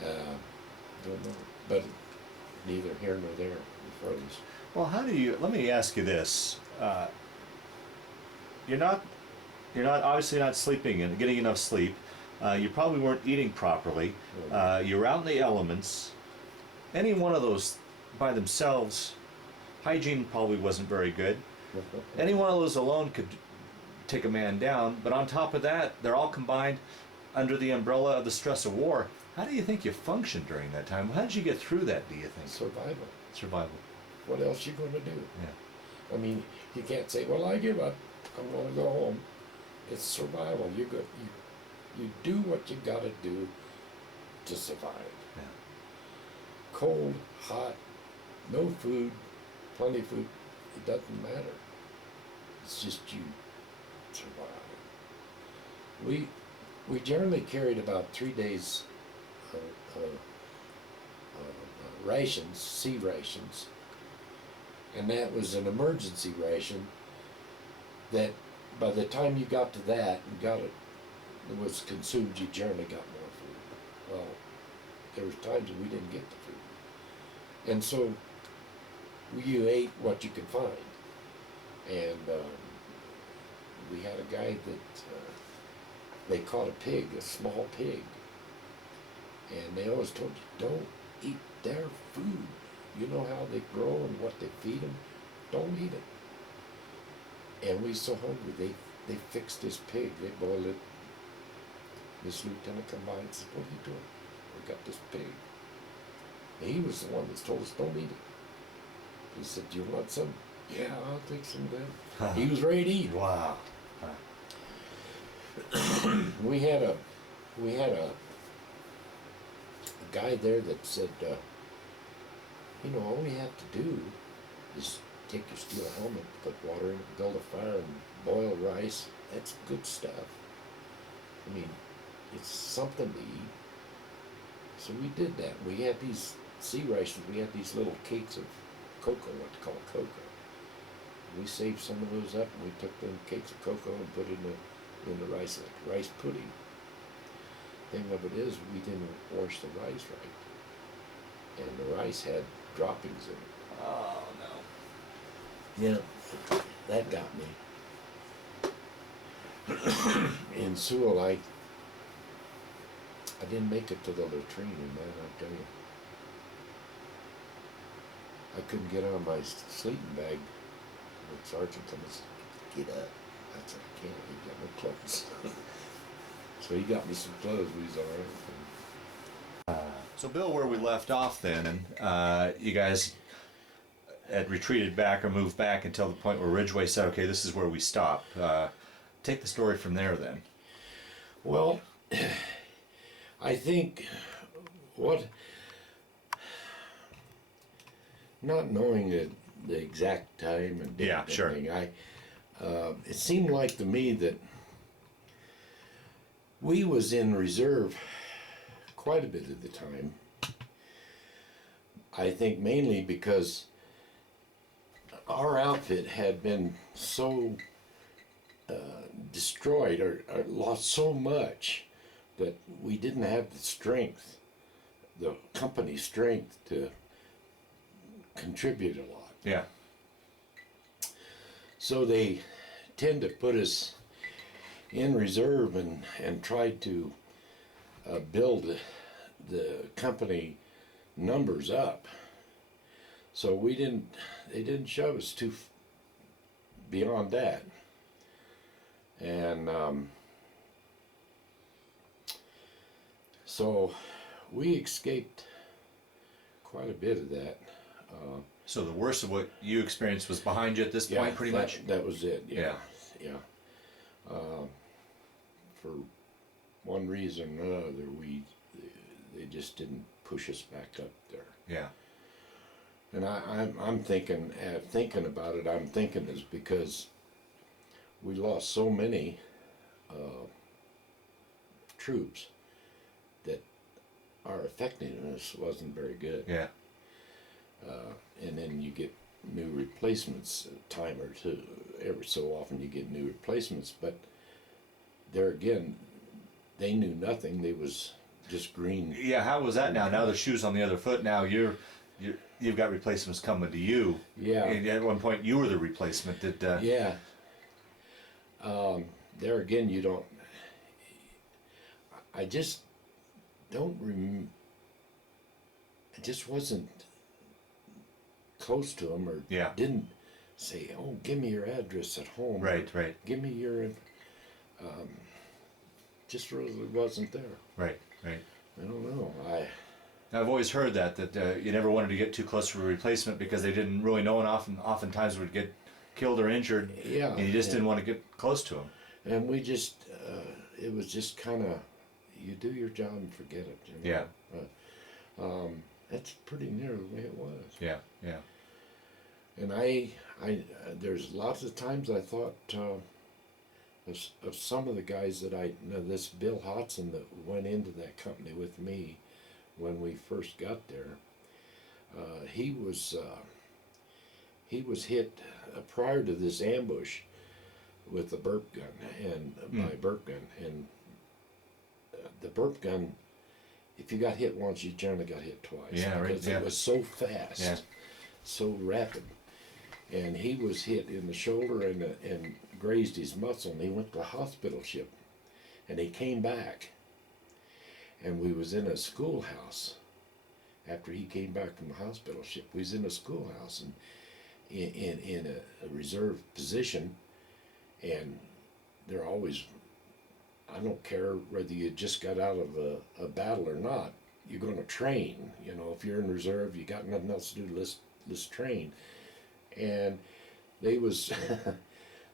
Don't know. But neither here nor there. We froze. Well, let me ask you this. You're not obviously not sleeping and getting enough sleep. You probably weren't eating properly. You're out in the elements. Any one of those by themselves, hygiene probably wasn't very good. Any one of those alone could take a man down, but on top of that, they're all combined under the umbrella of the stress of war. How do you think you functioned during that time? How did you get through that, do you think? Survival. What else you going to do? Yeah. I mean, you can't say, well, I give up. I'm going to go home. It's survival. You do what you got to do to survive. Yeah. Cold, hot, no food, plenty of food, it doesn't matter. It's just you survive. We generally carried about 3 days rations, sea rations, and that was an emergency ration that by the time you got to that and got it was consumed, you generally got more food. Well, there was times that we didn't get the food. And so you ate what you could find. And we had a guy that they caught a pig, a small pig. And they always told you, don't eat their food. You know how they grow and what they feed them? Don't eat it. And we so hungry, they fixed this pig, they boiled it. This lieutenant come by and said, what are you doing? We got this pig. And he was the one that told us, don't eat it. He said, do you want some? Yeah, I'll take some then. He was ready to eat. Wow. We had a guy there that said, all you have to do is take your steel helmet, put water in it, build a fire, and boil rice. That's good stuff. I mean, it's something to eat. So we did that. We had these sea rations. We had these little cakes of cocoa, what they call cocoa. We saved some of those up, and we took them cakes of cocoa and put it in the rice, like rice pudding. Thing of it is, we didn't wash the rice right, and the rice had droppings in it. Oh no. Yeah, that got me. In Sewell, I didn't make it to the latrine, man, I tell you. I couldn't get out of my sleeping bag. The sergeant told me, get up. I said, I can't, he got no clothes. So he got me some clothes, we was alright. So Bill, where we left off then, and you guys had retreated back or moved back until the point where Ridgway said, okay, this is where we stop. Take the story from there then. Well, I think not knowing the exact time and Yeah, sure. thing, it seemed like to me that we was in reserve quite a bit of the time. I think mainly because our outfit had been so destroyed or lost so much that we didn't have the strength, the company strength, to contribute a lot. Yeah. So they tend to put us in reserve and try to build the company numbers up. So they didn't shove us too beyond that. And so we escaped quite a bit of that. So the worst of what you experienced was behind you at this point, pretty much? That was it, yeah. For one reason or another, they just didn't push us back up there. Yeah. And I'm thinking about it. I'm thinking is because we lost so many troops that our effectiveness wasn't very good. Yeah. And then you get new replacements a time or two. Every so often you get new replacements, but there again, they knew nothing. They was just green. Yeah, how was that now? Now the shoe's on the other foot. Now you've got replacements coming to you. Yeah. And at one point you were the replacement. Yeah. There again, you don't. I just don't remember. I just wasn't close to them, or didn't say, "Oh, give me your address at home." Right. Give me your. Just really wasn't there. Right. I don't know. I've always heard that you never wanted to get too close to a replacement because they didn't really know, and oftentimes would get killed or injured. Yeah. And you just didn't want to get close to them. And we just, it was just kind of, you do your job and forget it. You know? Yeah. That's pretty near the way it was. Yeah. And I there's lots of times I thought of some of the guys that this Bill Hodson that went into that company with me when we first got there. He was hit prior to this ambush with the burp gun by burp gun, and the burp gun, if you got hit once, you generally got hit twice. Yeah, right. Because it was so fast, so rapid. And he was hit in the shoulder and grazed his muscle, and he went to the hospital ship, and he came back, and we was in a schoolhouse. After he came back from the hospital ship, we was in a schoolhouse and in a reserve position, and they're always, I don't care whether you just got out of a battle or not, you're going to train. You know, if you're in reserve, you got nothing else to do, let's train. And they was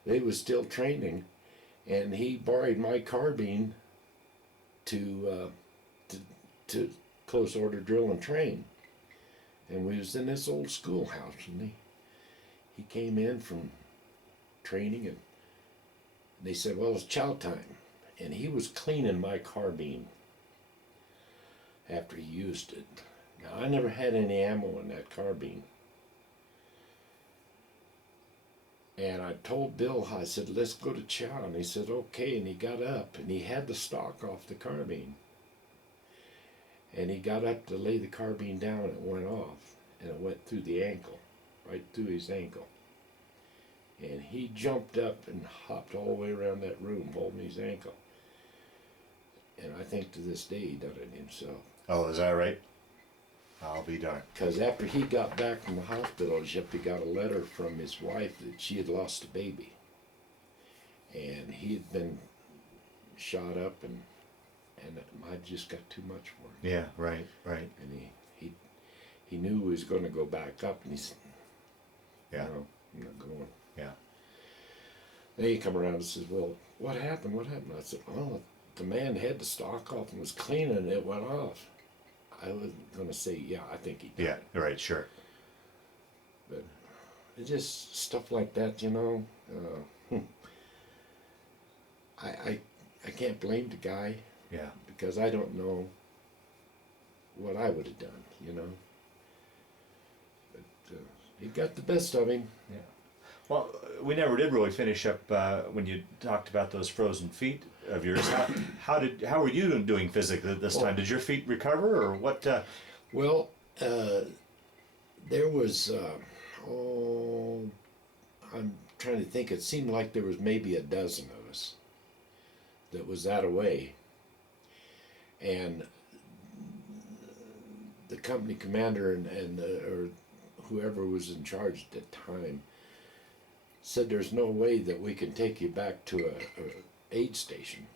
they was still training, and he borrowed my carbine to close order drill and train. And we was in this old schoolhouse, and he came in from training, and they said, well, it's chow time. And he was cleaning my carbine after he used it. Now, I never had any ammo in that carbine. And I told Bill, I said, let's go to chow. And he said, okay. And he got up, and he had the stock off the carbine. And he got up to lay the carbine down, and it went off. And it went through the ankle, right through his ankle. And he jumped up and hopped all the way around that room, holding his ankle. And I think to this day he done it himself. Oh, is that right? I'll be darned. Because after he got back from the hospital ship, he got a letter from his wife that she had lost a baby. And he had been shot up, and I just got too much for him. Yeah, right, right. And he knew he was going to go back up, and he said, Yeah, "No, I'm not going." yeah, Then he come around and says, "Well, what happened? What happened?" I said, "Oh, the man had the stock off and was cleaning, and it went off." I wasn't going to say, "Yeah, I think he did." yeah, right, sure. But it's just stuff like that, you know. I can't blame the guy Yeah. because I don't know what I would have done, you know. But he got the best of him. Yeah. Well, we never did really finish up when you talked about those frozen feet of yours. How were you doing physically this time? Did your feet recover, or what? Well, there was, I'm trying to think, it seemed like there was maybe a dozen of us that was that away. And the company commander and or whoever was in charge at the time said there's no way that we can take you back to a aid station,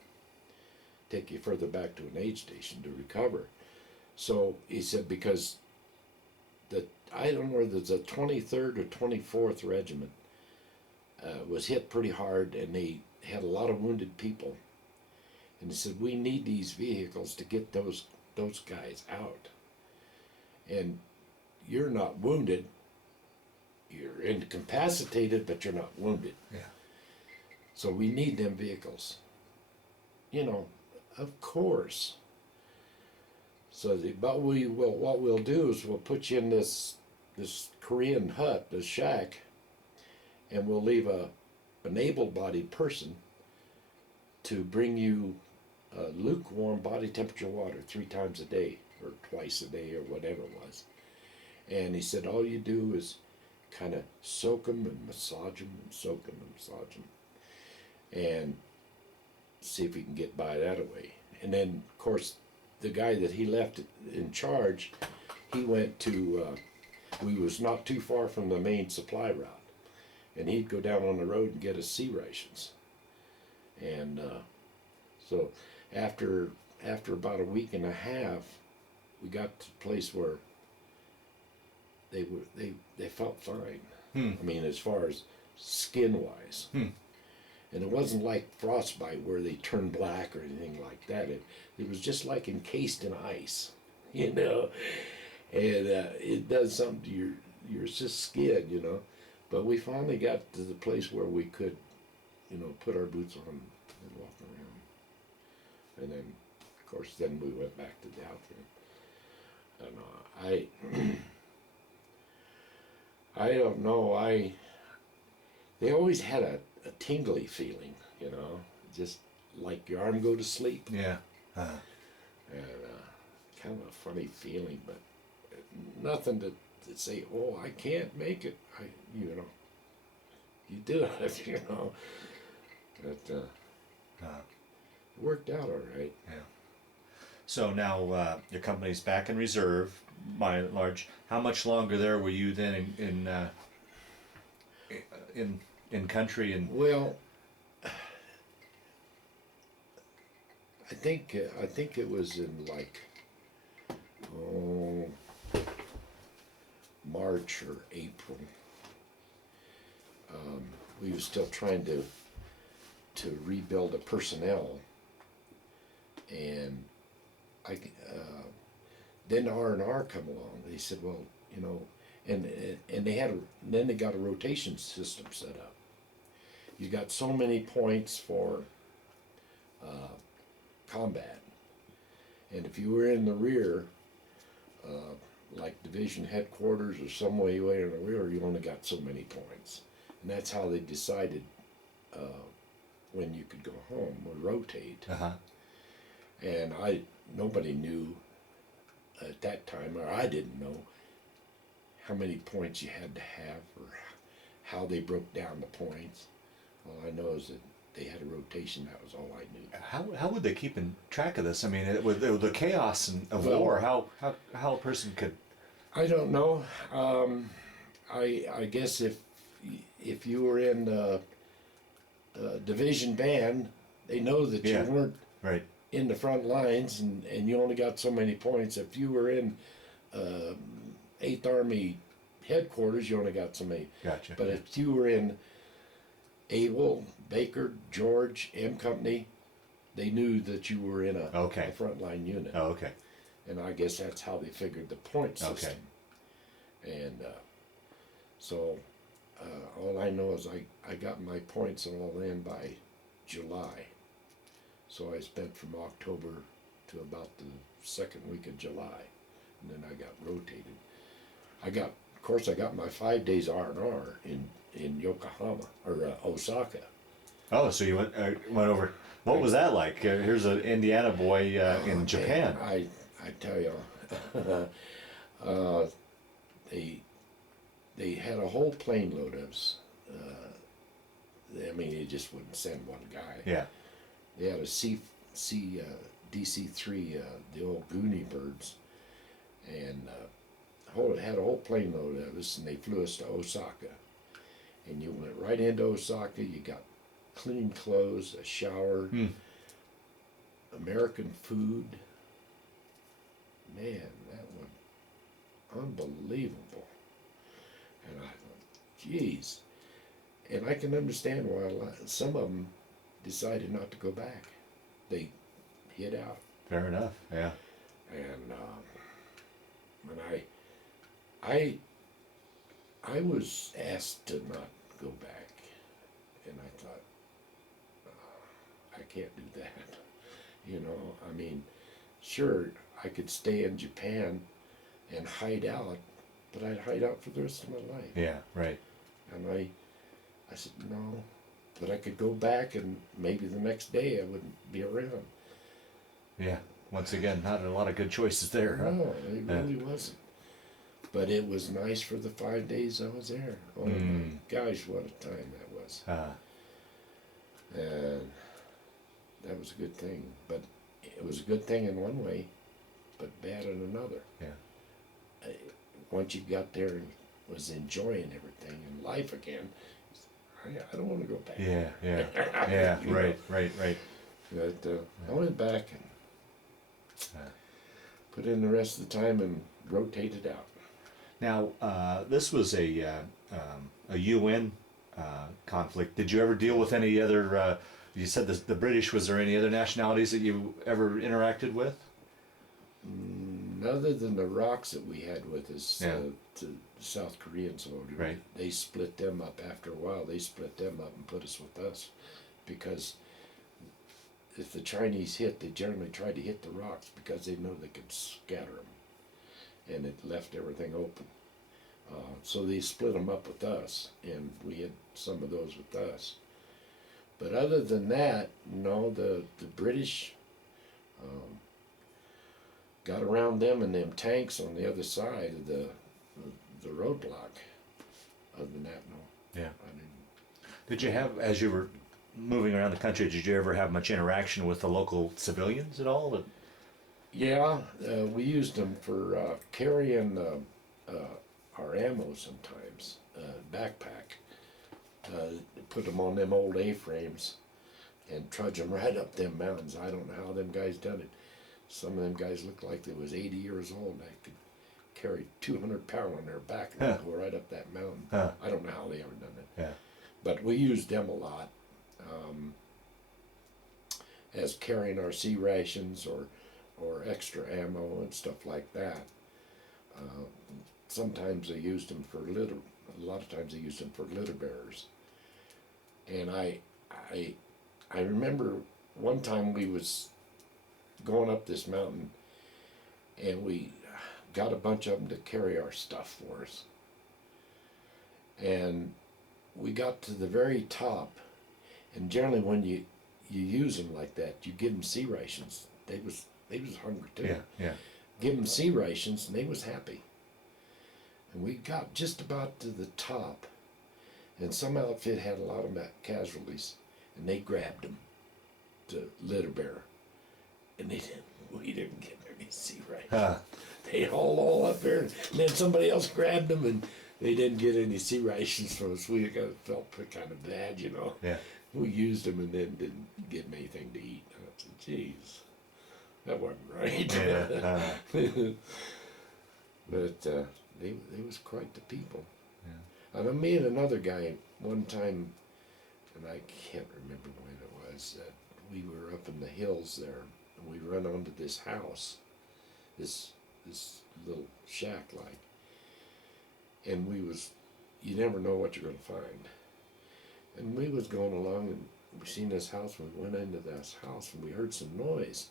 take you further back to an aid station to recover. So he said, because I don't know whether it's the 23rd or 24th Regiment was hit pretty hard, and they had a lot of wounded people. And he said, we need these vehicles to get those guys out. And you're not wounded, you're incapacitated, but you're not wounded. Yeah. So we need them vehicles. You know, of course. So, but what we'll do is we'll put you in this Korean hut, this shack, and we'll leave an able-bodied person to bring you lukewarm body temperature water 3 times a day, or twice a day, or whatever it was. And he said, all you do is kind of soak them and massage them and soak them and massage them, and see if you can get by that way. And then, of course, the guy that he left in charge, he went to, we was not too far from the main supply route, and he'd go down on the road and get us sea rations. And so after about a week and a half, we got to a place where they felt fine. I mean, as far as skin wise. And it wasn't like frostbite where they turn black or anything like that. It was just like encased in ice, you know. And it does something to your just skin, you know. But we finally got to the place where we could, you know, put our boots on and walk around. And then, of course, then we went back to the outfit. And I don't know. They always had a tingly feeling, you know, just like your arm go to sleep. Yeah. And kind of a funny feeling, but nothing to say, oh, I can't make it. You know, you do it, you know. But it worked out all right. Yeah. So now your company's back in reserve, by and large. How much longer there were you then in country? And Well, I think it was in like March or April. We were still trying to rebuild the personnel, and then R&R come along. They said, well, you know, and then they got a rotation system set up. You got so many points for combat, and if you were in the rear, like division headquarters or some way in the rear, you only got so many points, and that's how they decided when you could go home or rotate. And nobody knew at that time, or I didn't know how many points you had to have or how they broke down the points. All I know is that they had a rotation. That was all I knew. How would they keep in track of this? I mean, with the chaos of Well, war, how a person could. I don't know. I guess if you were in division band, they know that Yeah. you weren't Right. in the front lines, and you only got so many points. If you were in 8th Army headquarters, you only got so many. Gotcha. But if you were in Able, Baker, George, M Company, they knew that you were in a frontline unit. Oh, okay. And I guess that's how they figured the point system. Okay. And so all I know is I got my points all in by July. So I spent from October to about the second week of July, and then I got rotated. Of course, I got my 5 days R&R in Yokohama or Osaka. Oh, so you went over. What was that like? Here's an Indiana boy in Japan. I tell you, they had a whole plane load of us. I mean, they just wouldn't send one guy. Yeah. They had a DC-3, the old Goonie birds, and had a whole plane load of us, and they flew us to Osaka. And you went right into Osaka. You got clean clothes, a shower, American food. Man, that was unbelievable. And I thought, geez. And I can understand why some of them decided not to go back. They hid out. Fair enough. Yeah. And when I was asked to not go back, and I thought, I can't do that. You know, I mean, sure, I could stay in Japan and hide out, but I'd hide out for the rest of my life. Yeah. Right. And I said, no, but I could go back and maybe the next day I wouldn't be around. Yeah. Once again, not a lot of good choices there. Huh? No, it really wasn't. But it was nice for the 5 days I was there. Oh my gosh, what a time that was. And that was a good thing. But it was a good thing in one way, but bad in another. Yeah. Once you got there and was enjoying everything and life again, I don't want to go back. Yeah. Yeah. Yeah. Right. Right. But I went back and put in the rest of the time and rotated out. Now, this was a UN conflict. Did you ever deal with any other? You said the British. Was there any other nationalities that you ever interacted with? Other than the rocks that we had with us, Yeah. the South Korean soldiers, Right. they split them up after a while. They split them up and put us with us, because if the Chinese hit, they generally tried to hit the rocks because they know they could scatter them, and it left everything open. So they split them up with us, and we had some of those with us. But other than that, no, the British got around them and them tanks on the other side of the roadblock. Other than that, no. Yeah. I didn't. Did you have, as you were moving around the country, did you ever have much interaction with the local civilians at all? Yeah, we used them for carrying our ammo sometimes, backpack. Put them on them old A-frames and trudge them right up them mountains. I don't know how them guys done it. Some of them guys looked like they was 80 years old. They could carry 200 pounds on their back and go right up that mountain. I don't know how they ever done it. Yeah. But we used them a lot as carrying our C rations or extra ammo and stuff like that. Sometimes they used them for litter. A lot of times they used them for litter bearers. And I remember one time we was going up this mountain, and we got a bunch of them to carry our stuff for us. And we got to the very top, and generally when you use them like that, you give them C rations. They was hungry too. Yeah. Give them C rations, and they was happy. And we got just about to the top, and some outfit had a lot of casualties, and they grabbed him, the litter bearer, and we didn't get any C rations. They all up there, and then somebody else grabbed them, and they didn't get any C rations from us. We felt kind of bad, you know. Yeah. We used them and then didn't give them anything to eat. I said, geez, that wasn't right. Yeah. But they was quite the people. Yeah. And I met another guy one time, and I can't remember when it was. We were up in the hills there, and we run onto this house, this little shack like, and you never know what you're going to find. And we was going along, and we seen this house, and we went into this house, and we heard some noise.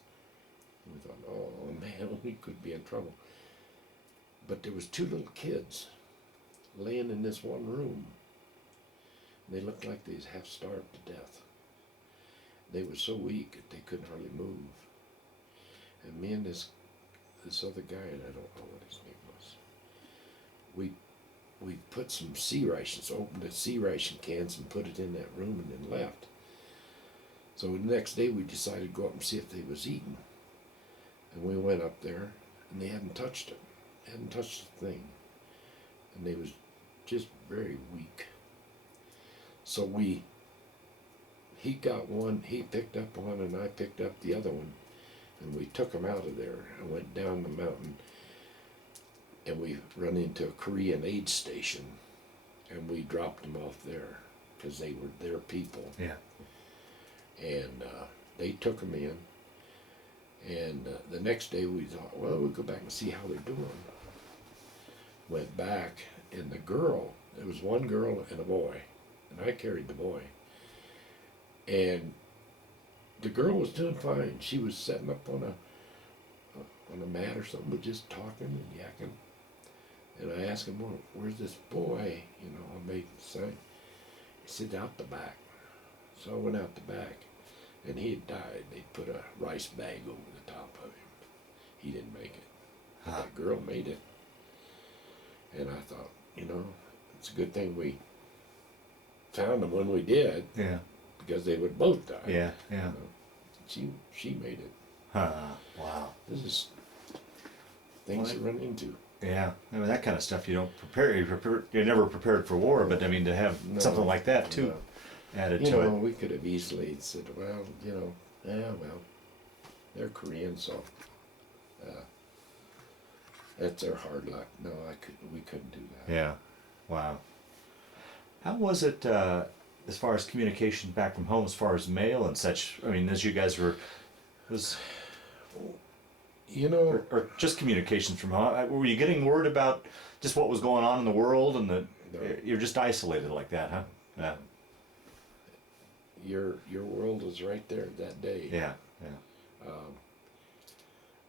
And we thought, oh man, we could be in trouble. But there was two little kids laying in this one room. They looked like they was half starved to death. They were so weak that they couldn't hardly move. And me and this other guy, and I don't know what his name was, we put some C rations, opened the C ration cans and put it in that room and then left. So the next day we decided to go up and see if they was eating. And we went up there, and they hadn't touched it. Hadn't touched the thing. And they was just very weak. So he got one, he picked up one, and I picked up the other one, and we took them out of there and went down the mountain, and we run into a Korean aid station, and we dropped them off there because they were their people. Yeah. And they took them in, and the next day we thought, well, we'll go back and see how they're doing. Went back, and the girl, there was one girl and a boy, and I carried the boy. And the girl was doing fine. She was setting up on a mat or something, but just talking and yakking. And I asked him, well, where's this boy? You know, I made the sign. He said, out the back. So I went out the back, and he had died. They put a rice bag over the top of him. He didn't make it. But that girl made it. And I thought, you know, it's a good thing we found them when we did. Yeah. Because they would both die. Yeah. Yeah. You know, she made it. Wow. This is things you run into. Yeah, I mean that kind of stuff you don't prepare. You're never prepared for war, but I mean to have something like that too added you to know, it. we could have easily said, well, you know, well, they're Korean, so that's their hard luck. No, we couldn't do that. Yeah, wow. How was it as far as communication back from home, as far as mail and such? I mean, as you guys was. You know, or just communications from home. Were you getting word about just what was going on in the world, and you're just isolated like that, huh? Yeah. Your world was right there that day. Yeah, yeah.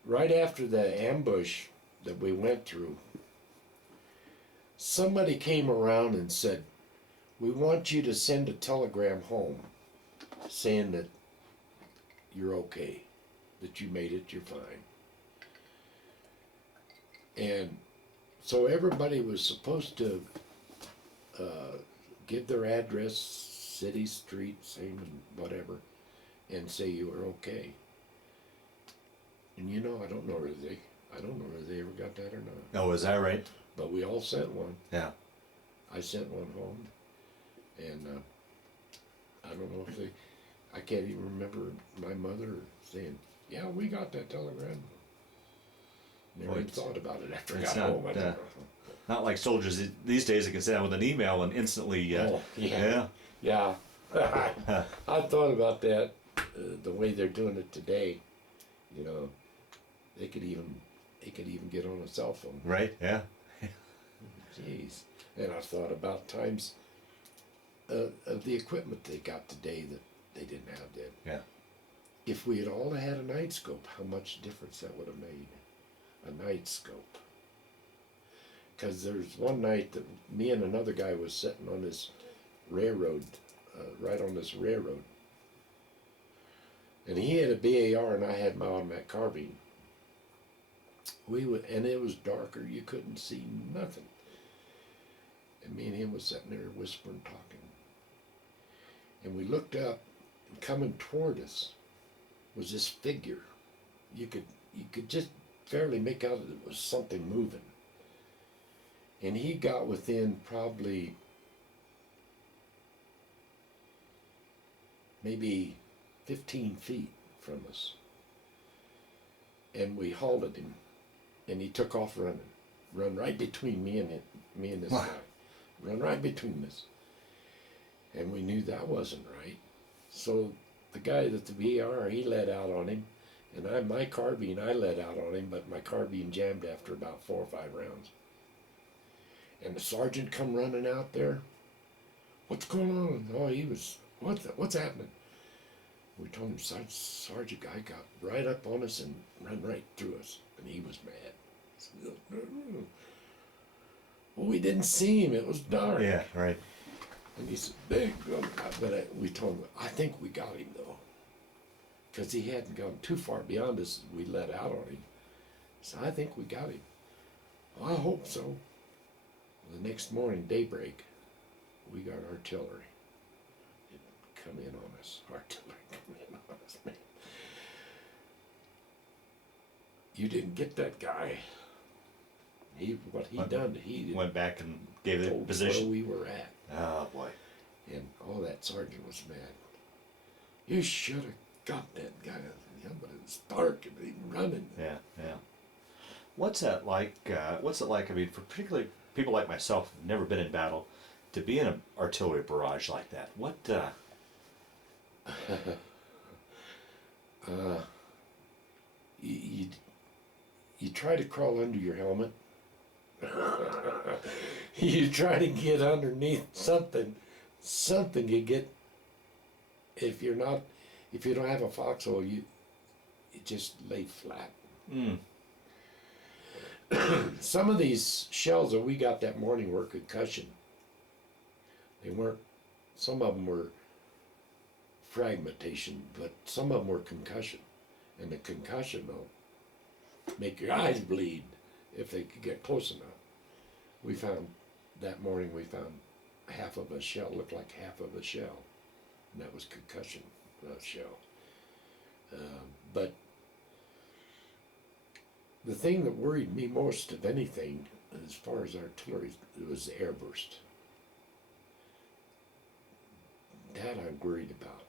Right after the ambush that we went through, somebody came around and said, "We want you to send a telegram home, saying that you're okay, that you made it, you're fine." And so everybody was supposed to give their address, city, street, same, and whatever, and say you were okay. And you know, I don't know whether they ever got that or not. Oh, is that right? But we all sent one. Yeah. I sent one home, and I don't know if I can't even remember my mother saying, "Yeah, we got that telegram." Never even thought about it after I got home. Not like soldiers these days that can sit down with an email and instantly. Yeah. I thought about that. The way they're doing it today, you know, they could even get on a cell phone. Right. Yeah. Jeez. And I thought about times of the equipment they got today that they didn't have then. Yeah. If we had all had a night scope, how much difference that would have made. A night scope. Because there's one night that me and another guy was sitting on this railroad, right on this railroad. And he had a BAR and I had my automatic carbine. And it was darker, you couldn't see nothing. And me and him was sitting there whispering, talking. And we looked up, And coming toward us was this figure. You could just barely make out that it was something moving. And he got within probably maybe 15 feet from us. And we halted him, and he took off running. Run right between me and this guy. Run right between us. And we knew that wasn't right. So the guy at the VR, he let out on him, and my carbine, I let out on him, but my carbine jammed after about 4 or 5 rounds. And the sergeant come running out there. What's going on? Oh, he was, what's happening? We told him, Sergeant guy got right up on us and ran right through us, and he was mad. Well, we didn't see him, it was dark. Yeah, right. And he said, big, but we told him, I think we got him though. Because he hadn't gone too far beyond us, we let out on him. So I think we got him. Well, I hope so. The next morning, daybreak, we got artillery. It come in on us. Artillery come in on us, man. You didn't get that guy. What he done, he Went back and gave the told position. where we were at. Oh boy. And all that sergeant was mad. You should have got that guy. Yeah, but it's dark and he's running. Yeah, yeah. What's that like? What's it like? I mean, for particularly people like myself who've never been in battle, to be in an artillery barrage like that. What? You try to crawl under your helmet. You try to get underneath something you get. If you don't have a foxhole, you just lay flat. Mm. Some of these shells that we got that morning were concussion. They weren't. Some of them were fragmentation, but some of them were concussion, and the concussion will make your eyes bleed if they could get close enough. That morning we found half of a shell, looked like half of a shell, and that was concussion shell. But the thing that worried me most of anything, as far as artillery, it was the airburst. That I'm worried about.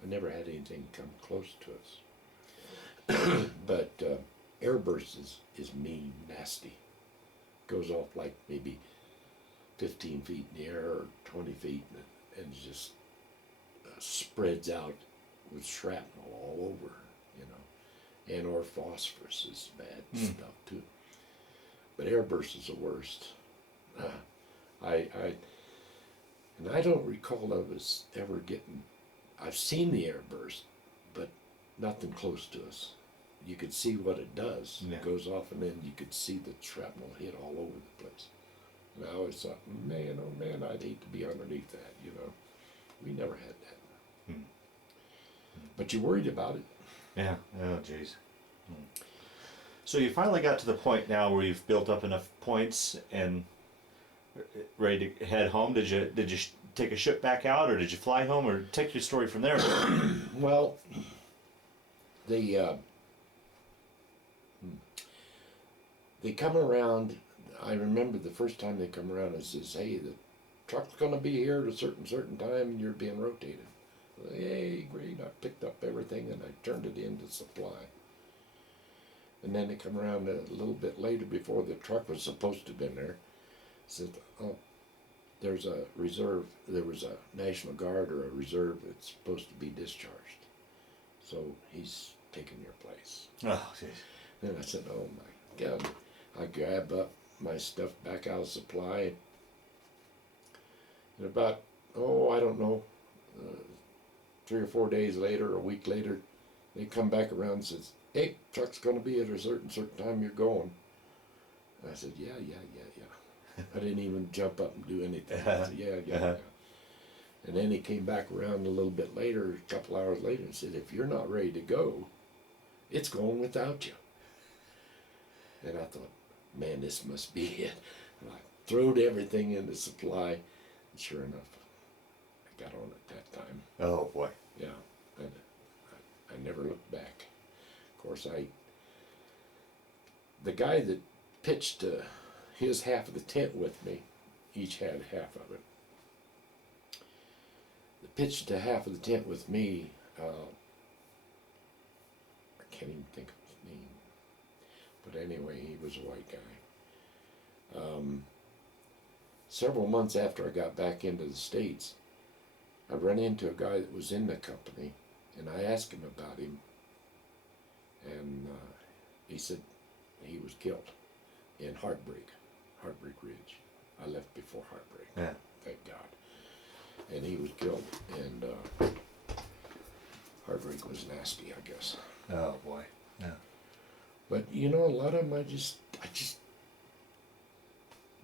I never had anything come close to us. But airburst is mean, nasty. Goes off like maybe 15 feet in the air or 20 feet and just spreads out with shrapnel all over, you know. And or phosphorus is bad stuff too. But airburst is the worst. And I don't recall of us ever getting, I've seen the airburst, but nothing close to us. You could see what it does. Yeah. It goes off and then you could see the shrapnel hit all over the place. And I always thought, man, oh man, I'd hate to be underneath that, you know. We never had that. But you worried about it. Yeah. Oh, jeez. So you finally got to the point now where you've built up enough points and ready to head home. Did you take a ship back out, or did you fly home, or take your story from there? Well, they come around. I remember the first time they come around and says, hey, the truck's going to be here at a certain time and you're being rotated. Hey, great. I picked up everything and I turned it into supply. And then they come around a little bit later before the truck was supposed to have been there. Said, oh, there's a reserve. There was a National Guard or a reserve that's supposed to be discharged. So he's taking your place. Oh, jeez. And I said, oh my God. I grabbed up my stuff back out of supply. And about, I don't know, 3 or 4 days later, a week later, they come back around and says, hey, truck's going to be at a certain time you're going. I said, yeah. I didn't even jump up and do anything. I said, yeah. And then he came back around a little bit later, a couple hours later, and said, if you're not ready to go, it's going without you. And I thought, man, this must be it. And I throwed everything into supply, and sure enough, I got on at that time. Oh boy. Yeah, and I never looked back. Of course, the guy that pitched his half of the tent with me, each had half of it. The pitched to half of the tent with me, I can't even think of his name, but anyway, he was a white guy. Several months after I got back into the States, I ran into a guy that was in the company, and I asked him about him, and he said he was killed in Heartbreak Ridge. I left before Heartbreak, Yeah. thank God. And he was killed, and Heartbreak was nasty, I guess. Oh boy. Yeah. But you know, a lot of them I just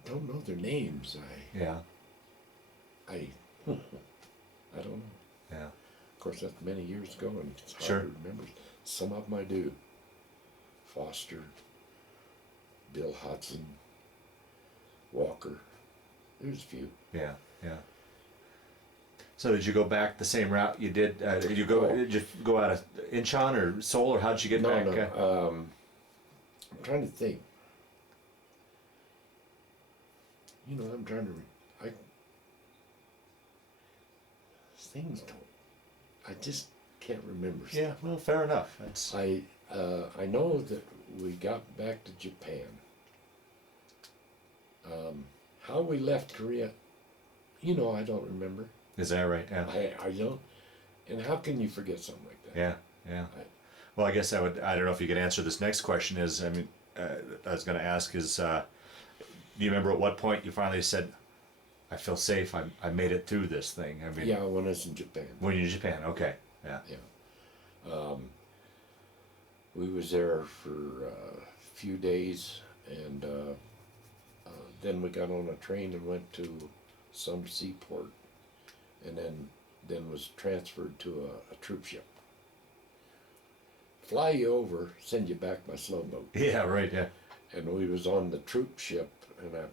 don't know their names. Yeah. I don't know. Yeah. Of course, that's many years ago, and it's hard Sure. to remember. Some of them I do. Foster, Bill Hudson, Walker. There's a few. Yeah. Yeah. So did you go back the same route you did? Did you go out of Inchon or Seoul, or how'd you get back? No. I'm trying to think. You know, I'm trying to. Things don't. I just can't remember. Yeah. Well, fair enough. That's. I know that we got back to Japan. How we left Korea, you know, I don't remember. Is that right? Yeah. I don't. And how can you forget something like that? Yeah. Yeah. Well, I guess I don't know if you could answer this next question. I was going to ask is, do you remember at what point you finally said, I feel safe, I made it through this thing? I mean, Yeah, when I was in Japan. When you're in Japan, okay. Yeah. Yeah. We was there for a few days, and then we got on a train and went to some seaport, and then was transferred to a troop ship. Fly you over, send you back by slow boat. Yeah, right, yeah. And we was on the troop ship, and I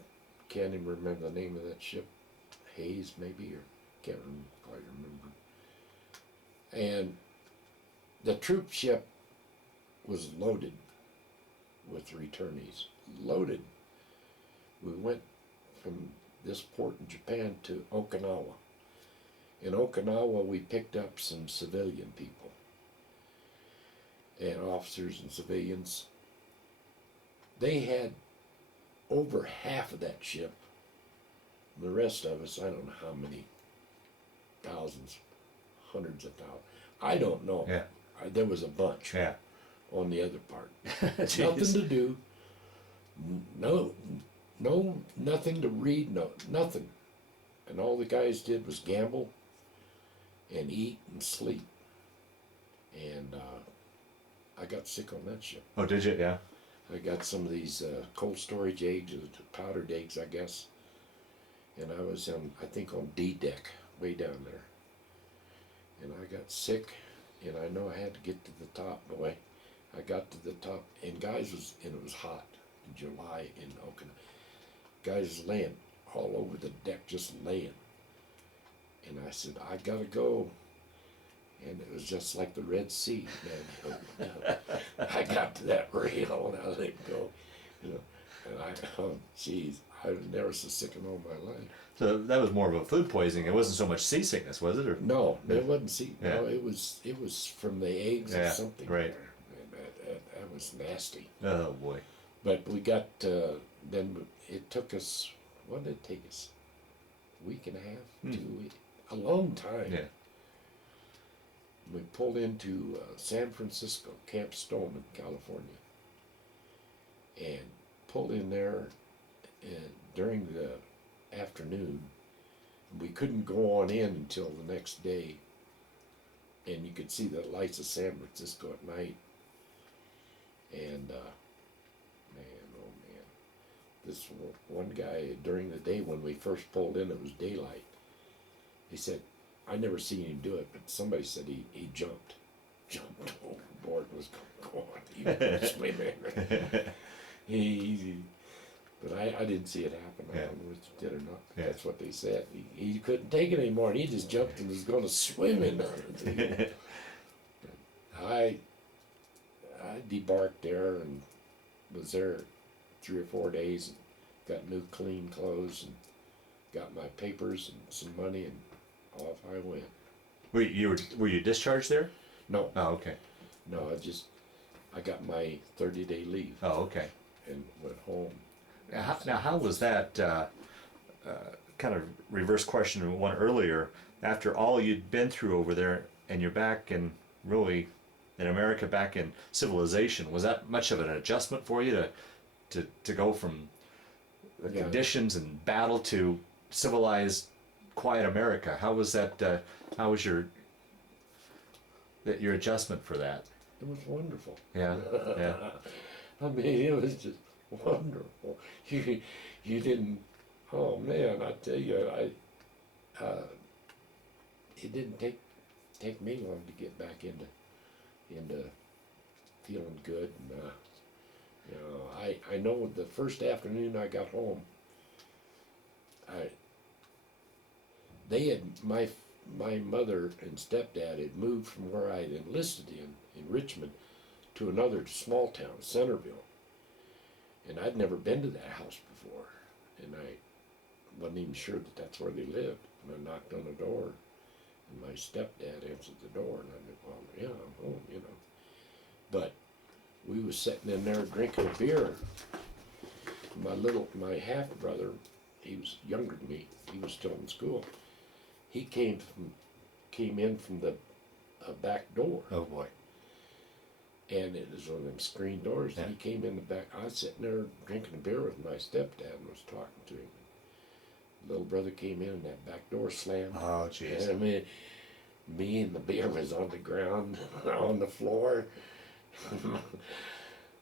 can't even remember the name of that ship. Hayes, maybe, or can't quite remember. And the troop ship was loaded with returnees. Loaded. We went from this port in Japan to Okinawa. In Okinawa, we picked up some civilian people, and officers and civilians. They had over half of that ship. The rest of us, I don't know how many thousands, hundreds of thousands. I don't know. Yeah. There was a bunch. Yeah. On the other part. Jeez. Nothing to do. No, nothing to read. No, nothing. And all the guys did was gamble, and eat and sleep. And I got sick on that ship. Oh, did you? Yeah. I got some of these cold storage eggs, powdered eggs, I guess. And I was I think on D deck, way down there. And I got sick, and I know I had to get to the top. Boy, I got to the top, and it was hot in July in Okinawa. Guys was laying all over the deck, just laying. And I said, I gotta go. And it was just like the Red Sea, man. I got to that rail and I let go, you know. And geez, I was never so sick in all my life. So that was more of a food poisoning. It wasn't so much seasickness, was it? Or? No, it wasn't sea. Yeah. No, it was from the eggs or something. Right. There. That was nasty. Oh boy. But we got then it took us. What did it take us? A week and a half, 2 weeks, a long time. Yeah. We pulled into San Francisco, Camp Stoneman, California, and pulled in there during the afternoon. We couldn't go on in until the next day, and you could see the lights of San Francisco at night. And man, oh man, this one guy during the day when we first pulled in, it was daylight. He said, I never seen him do it, but somebody said he jumped overboard and was going. He was swimming. But I didn't see it happen. I Yeah. don't know if it did or not. Yeah. That's what they said. He couldn't take it anymore, and he just jumped and was going to swim in there. I debarked there and was there 3 or 4 days and got new clean clothes and got my papers and some money and off I went. Were you discharged there? No, Oh, okay. no, I got my 30-day leave Oh, okay. and went home. Now, how was that? Kind of reverse question of one earlier. After all you'd been through over there, and you're back in really in America, back in civilization, was that much of an adjustment for you to go from the Yeah. conditions and battle to civilized, quiet America? How was that? How was your adjustment for that? It was wonderful. Yeah, yeah, I mean, it was just wonderful. You didn't. Oh man, I tell you, it didn't take me long to get back into feeling good. And you know, I know the first afternoon I got home, they had my mother and stepdad had moved from where I had enlisted in Richmond to another small town, Centerville. And I'd never been to that house before. And I wasn't even sure that that's where they lived. And I knocked on the door, and my stepdad answered the door, and I knew, well, yeah, I'm home, you know. But we was sitting in there drinking beer. My half brother, he was younger than me. He was still in school. He came in from the back door. Oh boy. And it was one of them screen doors. Yeah. He came in the back. I was sitting there drinking a beer with my stepdad and was talking to him. Little brother came in and that back door slammed. Oh jeez. And I mean, me and the beer was on the ground, on the floor.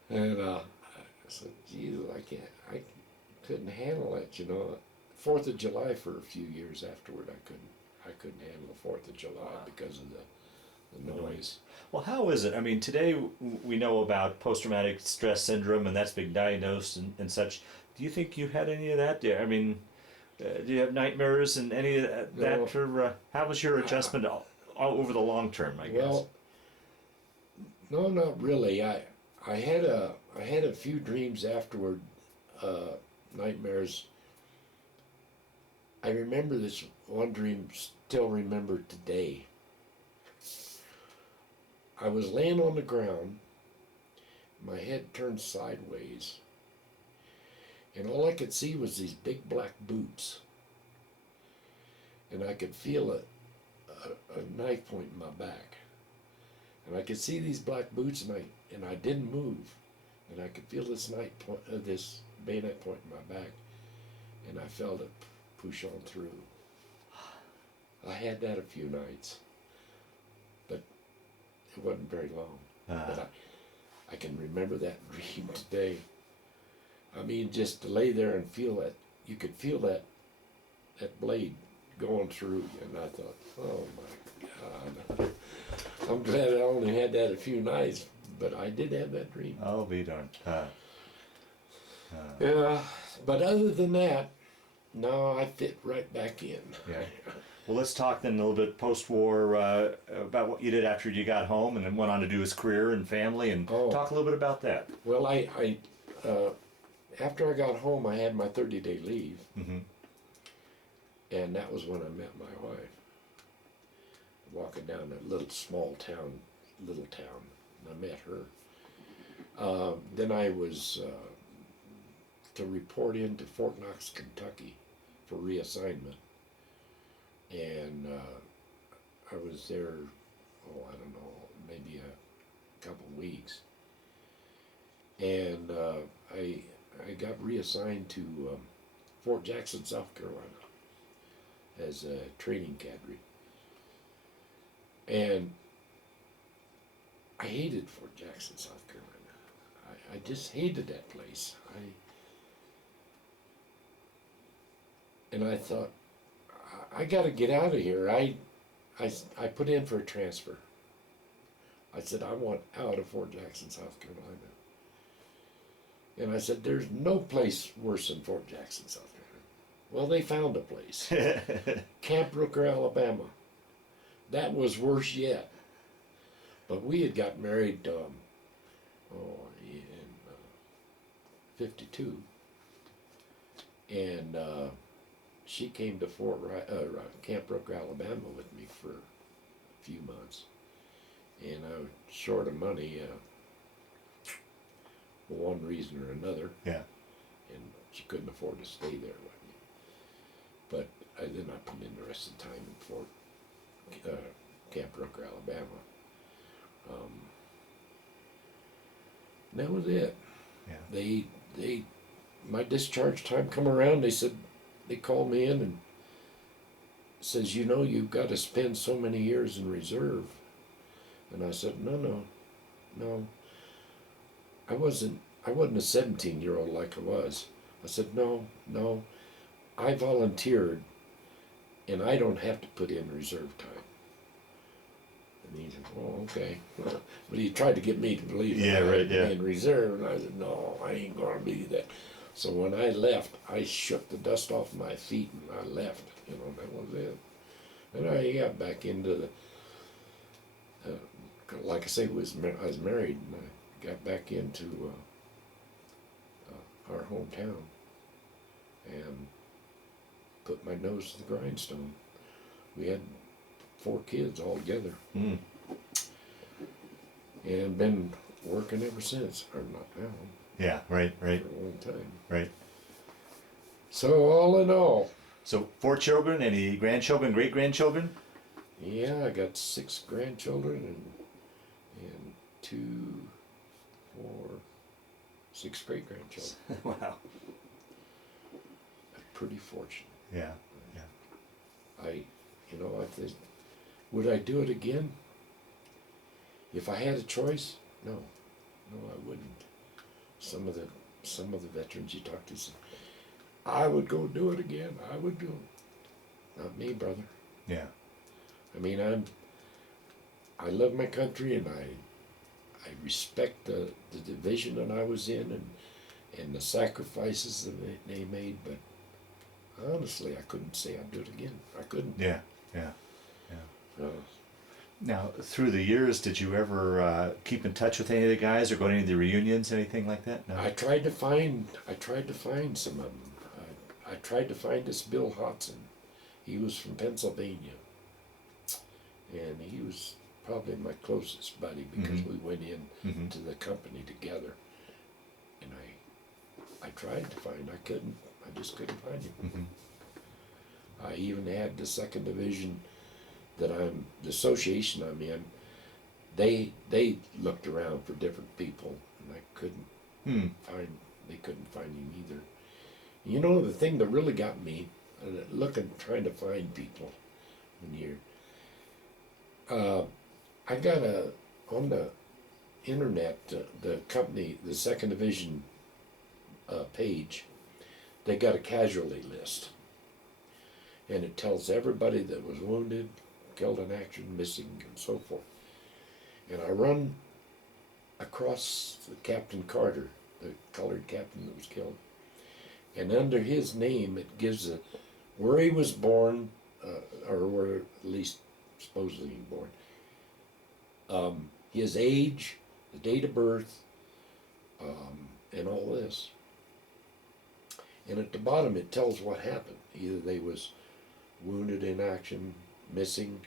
And I said, Jesus, I couldn't handle it, you know. 4th of July for a few years afterward, I couldn't handle the 4th of July because of the noise. Well, how is it? I mean, today we know about post-traumatic stress syndrome, and that's been diagnosed and such. Do you think you had any of that? I mean, do you have nightmares and any of that? No. Or, how was your adjustment all over the long term, I guess? Well, no, not really. I had a few dreams afterward, nightmares. I remember this one dream, still remembered today. I was laying on the ground, my head turned sideways, and all I could see was these big black boots. And I could feel a knife point in my back. And I could see these black boots, and I didn't move. And I could feel this this bayonet point in my back, and I felt it push on through. I had that a few nights, but it wasn't very long. But I can remember that dream today. I mean, just to lay there and feel that, you could feel that blade going through you, and I thought, oh my God. I'm glad I only had that a few nights, but I did have that dream. I'll be darned. Yeah, but other than that, no, I fit right back in. Yeah. Well, let's talk then a little bit post-war about what you did after you got home and then went on to do his career and family, and talk a little bit about that. Well, I after I got home, I had my 30-day leave, and that was when I met my wife. Walking down that little town, and I met her. Then I was to report into Fort Knox, Kentucky for reassignment. And I was there, I don't know, maybe a couple weeks. And I got reassigned to Fort Jackson, South Carolina as a training cadre. And I hated Fort Jackson, South Carolina. I just hated that place. And I thought, I got to get out of here. I put in for a transfer. I said, I want out of Fort Jackson, South Carolina. And I said, there's no place worse than Fort Jackson, South Carolina. Well, they found a place. Camp Rooker, Alabama. That was worse yet. But we had got married in 52. And she came to Camp Rooker, Alabama with me for a few months. And I was short of money for one reason or another. Yeah. And she couldn't afford to stay there with me. But then I put in the rest of the time in Camp Rooker, Alabama. And that was it. Yeah. They my discharge time come around, they called me in and says, you know, you've got to spend so many years in reserve. And I said, no. I wasn't a 17-year-old like I was. I said, no, I volunteered and I don't have to put in reserve time. And he said, oh, okay. But he tried to get me to believe that I had to be in reserve, and I said, no, I ain't gonna be that. So when I left, I shook the dust off my feet and I left. You know, that was it. And I got back into the, like I say, I was married, and I got back into our hometown and put my nose to the grindstone. We had 4 kids all together. Mm. And been working ever since. Or not now. Yeah, right. For a long time. Right. So all in all. So 4 children, any grandchildren, great-grandchildren? Yeah, I got 6 grandchildren and 2, 4, 6 great-grandchildren. Wow. I'm pretty fortunate. Yeah. I think, would I do it again? If I had a choice, no, I wouldn't. Some of the veterans you talk to said, I would go do it again. I would do it. Not me, brother. Yeah. I mean, I love my country and I respect the division that I was in and the sacrifices that they made, but honestly, I couldn't say I'd do it again. I couldn't. Yeah. Now, through the years, did you ever keep in touch with any of the guys or go to any of the reunions, anything like that? No. I tried to find some of them. I tried to find this Bill Hodson. He was from Pennsylvania, and he was probably my closest buddy because we went in to the company together. And I tried to find. I just couldn't find him. I even had the 2nd Division the association I'm in, they looked around for different people, and I couldn't they couldn't find him either. You know, the thing that really got me, trying to find people when I got on the internet, the company, the 2nd Division page, they got a casualty list. And it tells everybody that was wounded, killed in action, missing, and so forth. And I run across the Captain Carter, the colored captain that was killed. And under his name, it gives where he was born, or where at least supposedly born, his age, the date of birth, and all this. And at the bottom, it tells what happened. Either they was wounded in action, missing,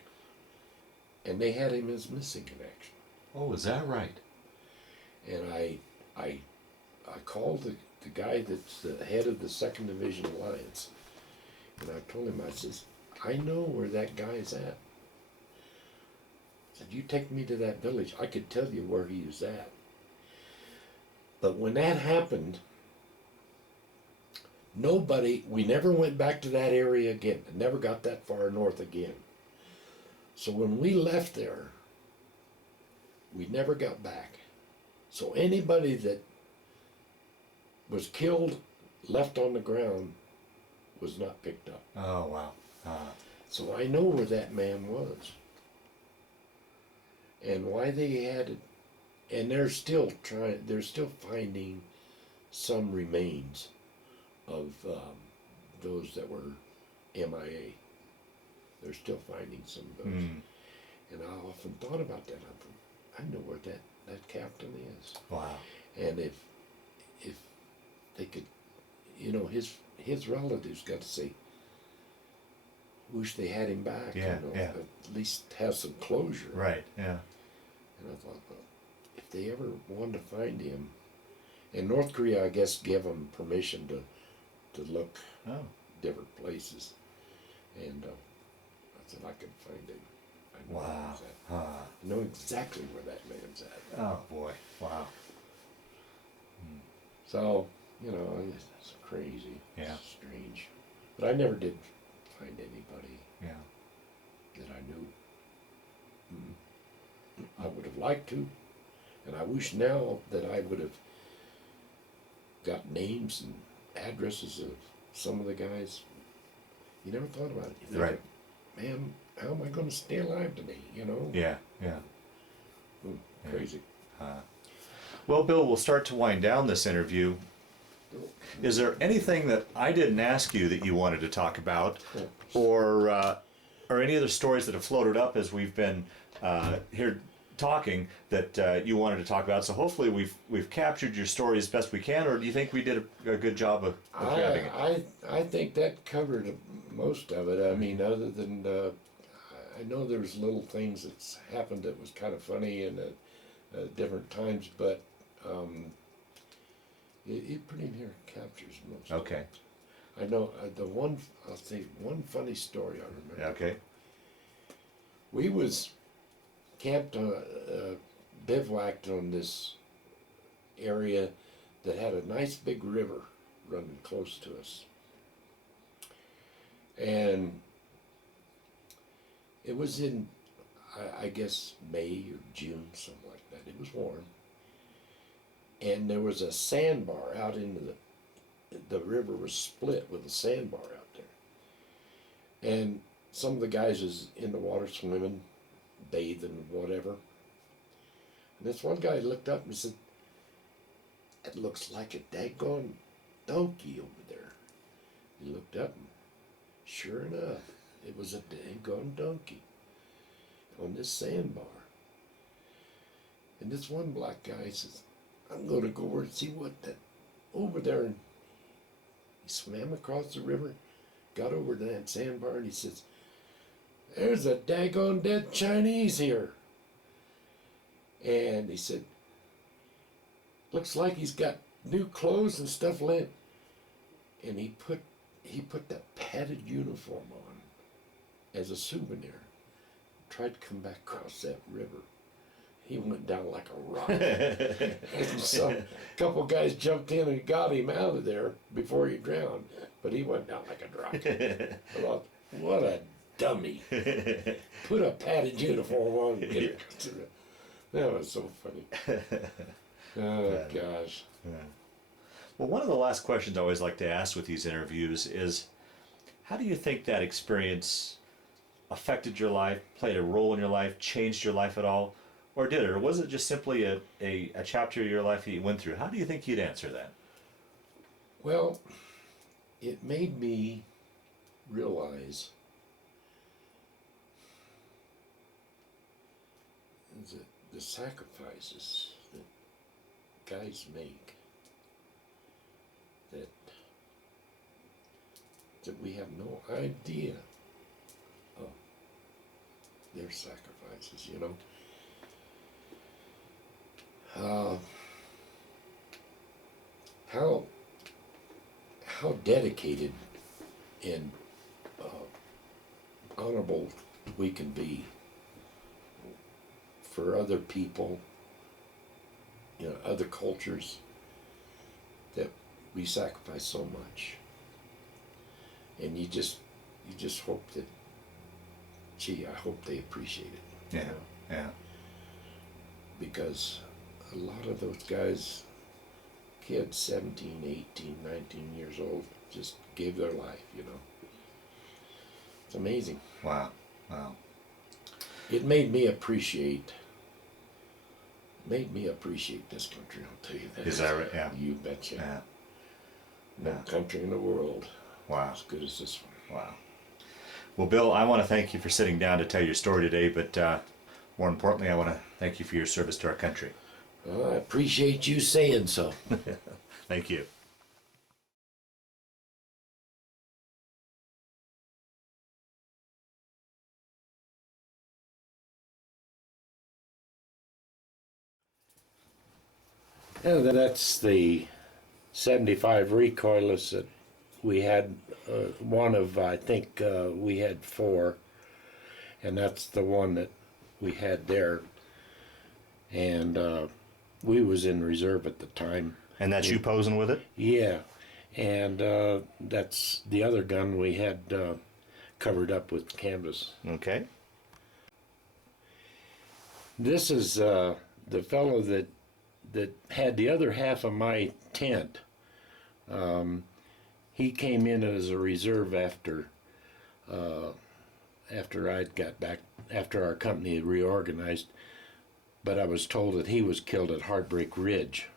and they had him as missing in action. Oh, is that right? And I called the guy that's the head of the 2nd Division Alliance, and I told him, I says, I know where that guy's at. I said, you take me to that village, I could tell you where he was at. But when that happened, we never went back to that area again. Never got that far north again. So when we left there, we never got back. So anybody that was killed, left on the ground, was not picked up. Oh, wow. So I know where that man was. And why they had it. And they're still finding some remains of those that were MIA. They're still finding some of those. And I often thought about that. I know where that captain is. Wow. And if they could, his relatives got to say, wish they had him back. Yeah, yeah. At least have some closure. Right. Yeah. And I thought, well, if they ever wanted to find him, and North Korea, I guess, gave them permission to look different places, and I said I could find him. I know where Wow. he's at. I know exactly where that man's at. Oh boy. Wow. So, it's crazy. Yeah. It's strange. But I never did find anybody Yeah. that I knew. I would have liked to, and I wish now that I would have got names and addresses of some of the guys. You never thought about it. You think, Right. Man, how am I going to stay alive today? Yeah. Yeah. Crazy. Well, Bill, we'll start to wind down this interview. Is there anything that I didn't ask you that you wanted to talk about, or any other stories that have floated up as we've been here talking that you wanted to talk about? So hopefully we've captured your story as best we can, or do you think we did a good job of grabbing it? I think that covered most of it. I mean, other than I know there's little things that's happened that was kind of funny and different times, but it pretty near captures most. Okay. I know I'll say one funny story I remember. Okay. We was camped, bivouacked on this area that had a nice big river running close to us. And it was in, I guess, May or June, something like that. It was warm. And there was a sandbar out into the river was split with a sandbar out there. And some of the guys was in the water swimming, bathing, whatever. And this one guy looked up and said, "It looks like a daggone donkey over there." He looked up and sure enough, it was a daggone donkey on this sandbar. And this one black guy says, "I'm going to go over and see what that over there." And he swam across the river, got over to that sandbar, and he says, "There's a daggone dead Chinese here." And he said, "Looks like he's got new clothes and stuff laying." And he put the padded uniform on as a souvenir. Tried to come back across that river. He went down like a rock. And so a couple guys jumped in and got him out of there before he drowned, but he went down like a rock. I thought, what a dummy. Put a padded uniform on and get it. That was so funny. Oh, gosh. Yeah. Well, one of the last questions I always like to ask with these interviews is, how do you think that experience affected your life, played a role in your life, changed your life at all? Or did it? Or was it just simply a chapter of your life that you went through? How do you think you'd answer that? Well, it made me realize that the sacrifices that guys make, that we have no idea of their sacrifices, how dedicated and honorable we can be for other people, other cultures, that we sacrifice so much. And you just hope that, gee, I hope they appreciate it. Yeah, yeah. Because a lot of those guys, kids 17, 18, 19 years old, just gave their life, It's amazing. Wow, wow. It made me appreciate made me appreciate this country, I'll tell you that. Is that right? Yeah. You betcha. Yeah. No Yeah. country in the world Wow. as good as this one. Wow. Well, Bill, I want to thank you for sitting down to tell your story today, but more importantly, I want to thank you for your service to our country. Well, I appreciate you saying so. Thank you. Yeah, that's the 75 recoilless that we had. One of, I think we had 4, and that's the one that we had there. And we was in reserve at the time. And that's you posing with it? Yeah, and that's the other gun we had covered up with canvas. Okay. This is the fellow that had the other half of my tent. He came in as a reserve after I'd got back, after our company had reorganized, but I was told that he was killed at Heartbreak Ridge.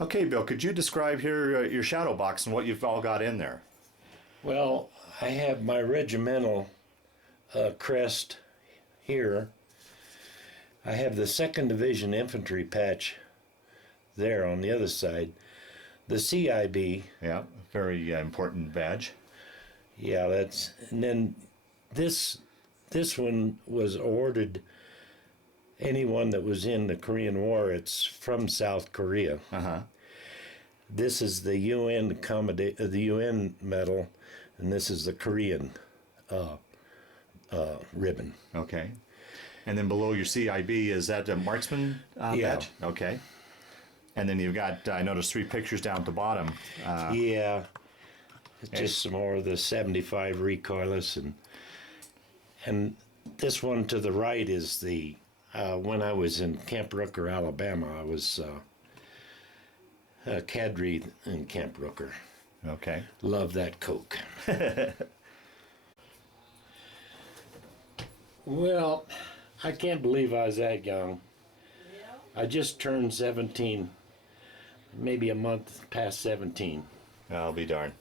Okay, Bill, could you describe here your shadow box and what you've all got in there? Well, I have my regimental crest here. I have the 2nd Division Infantry patch there on the other side. The CIB. Yeah, very important badge. Yeah, that's, and then this one was awarded anyone that was in the Korean War. It's from South Korea. Uh-huh. This is the UN the UN medal, and this is the Korean ribbon. Okay. And then below your CIB, is that a marksman Yeah. badge? Okay. And then you've got, I noticed 3 pictures down at the bottom. Yeah, just some more of the 75 recoilless, and this one to the right is the when I was in Camp Rooker, Alabama. I was a cadre in Camp Rooker. Okay. Love that Coke. Well, I can't believe I was that young. I just turned 17, maybe a month past 17. I'll be darned.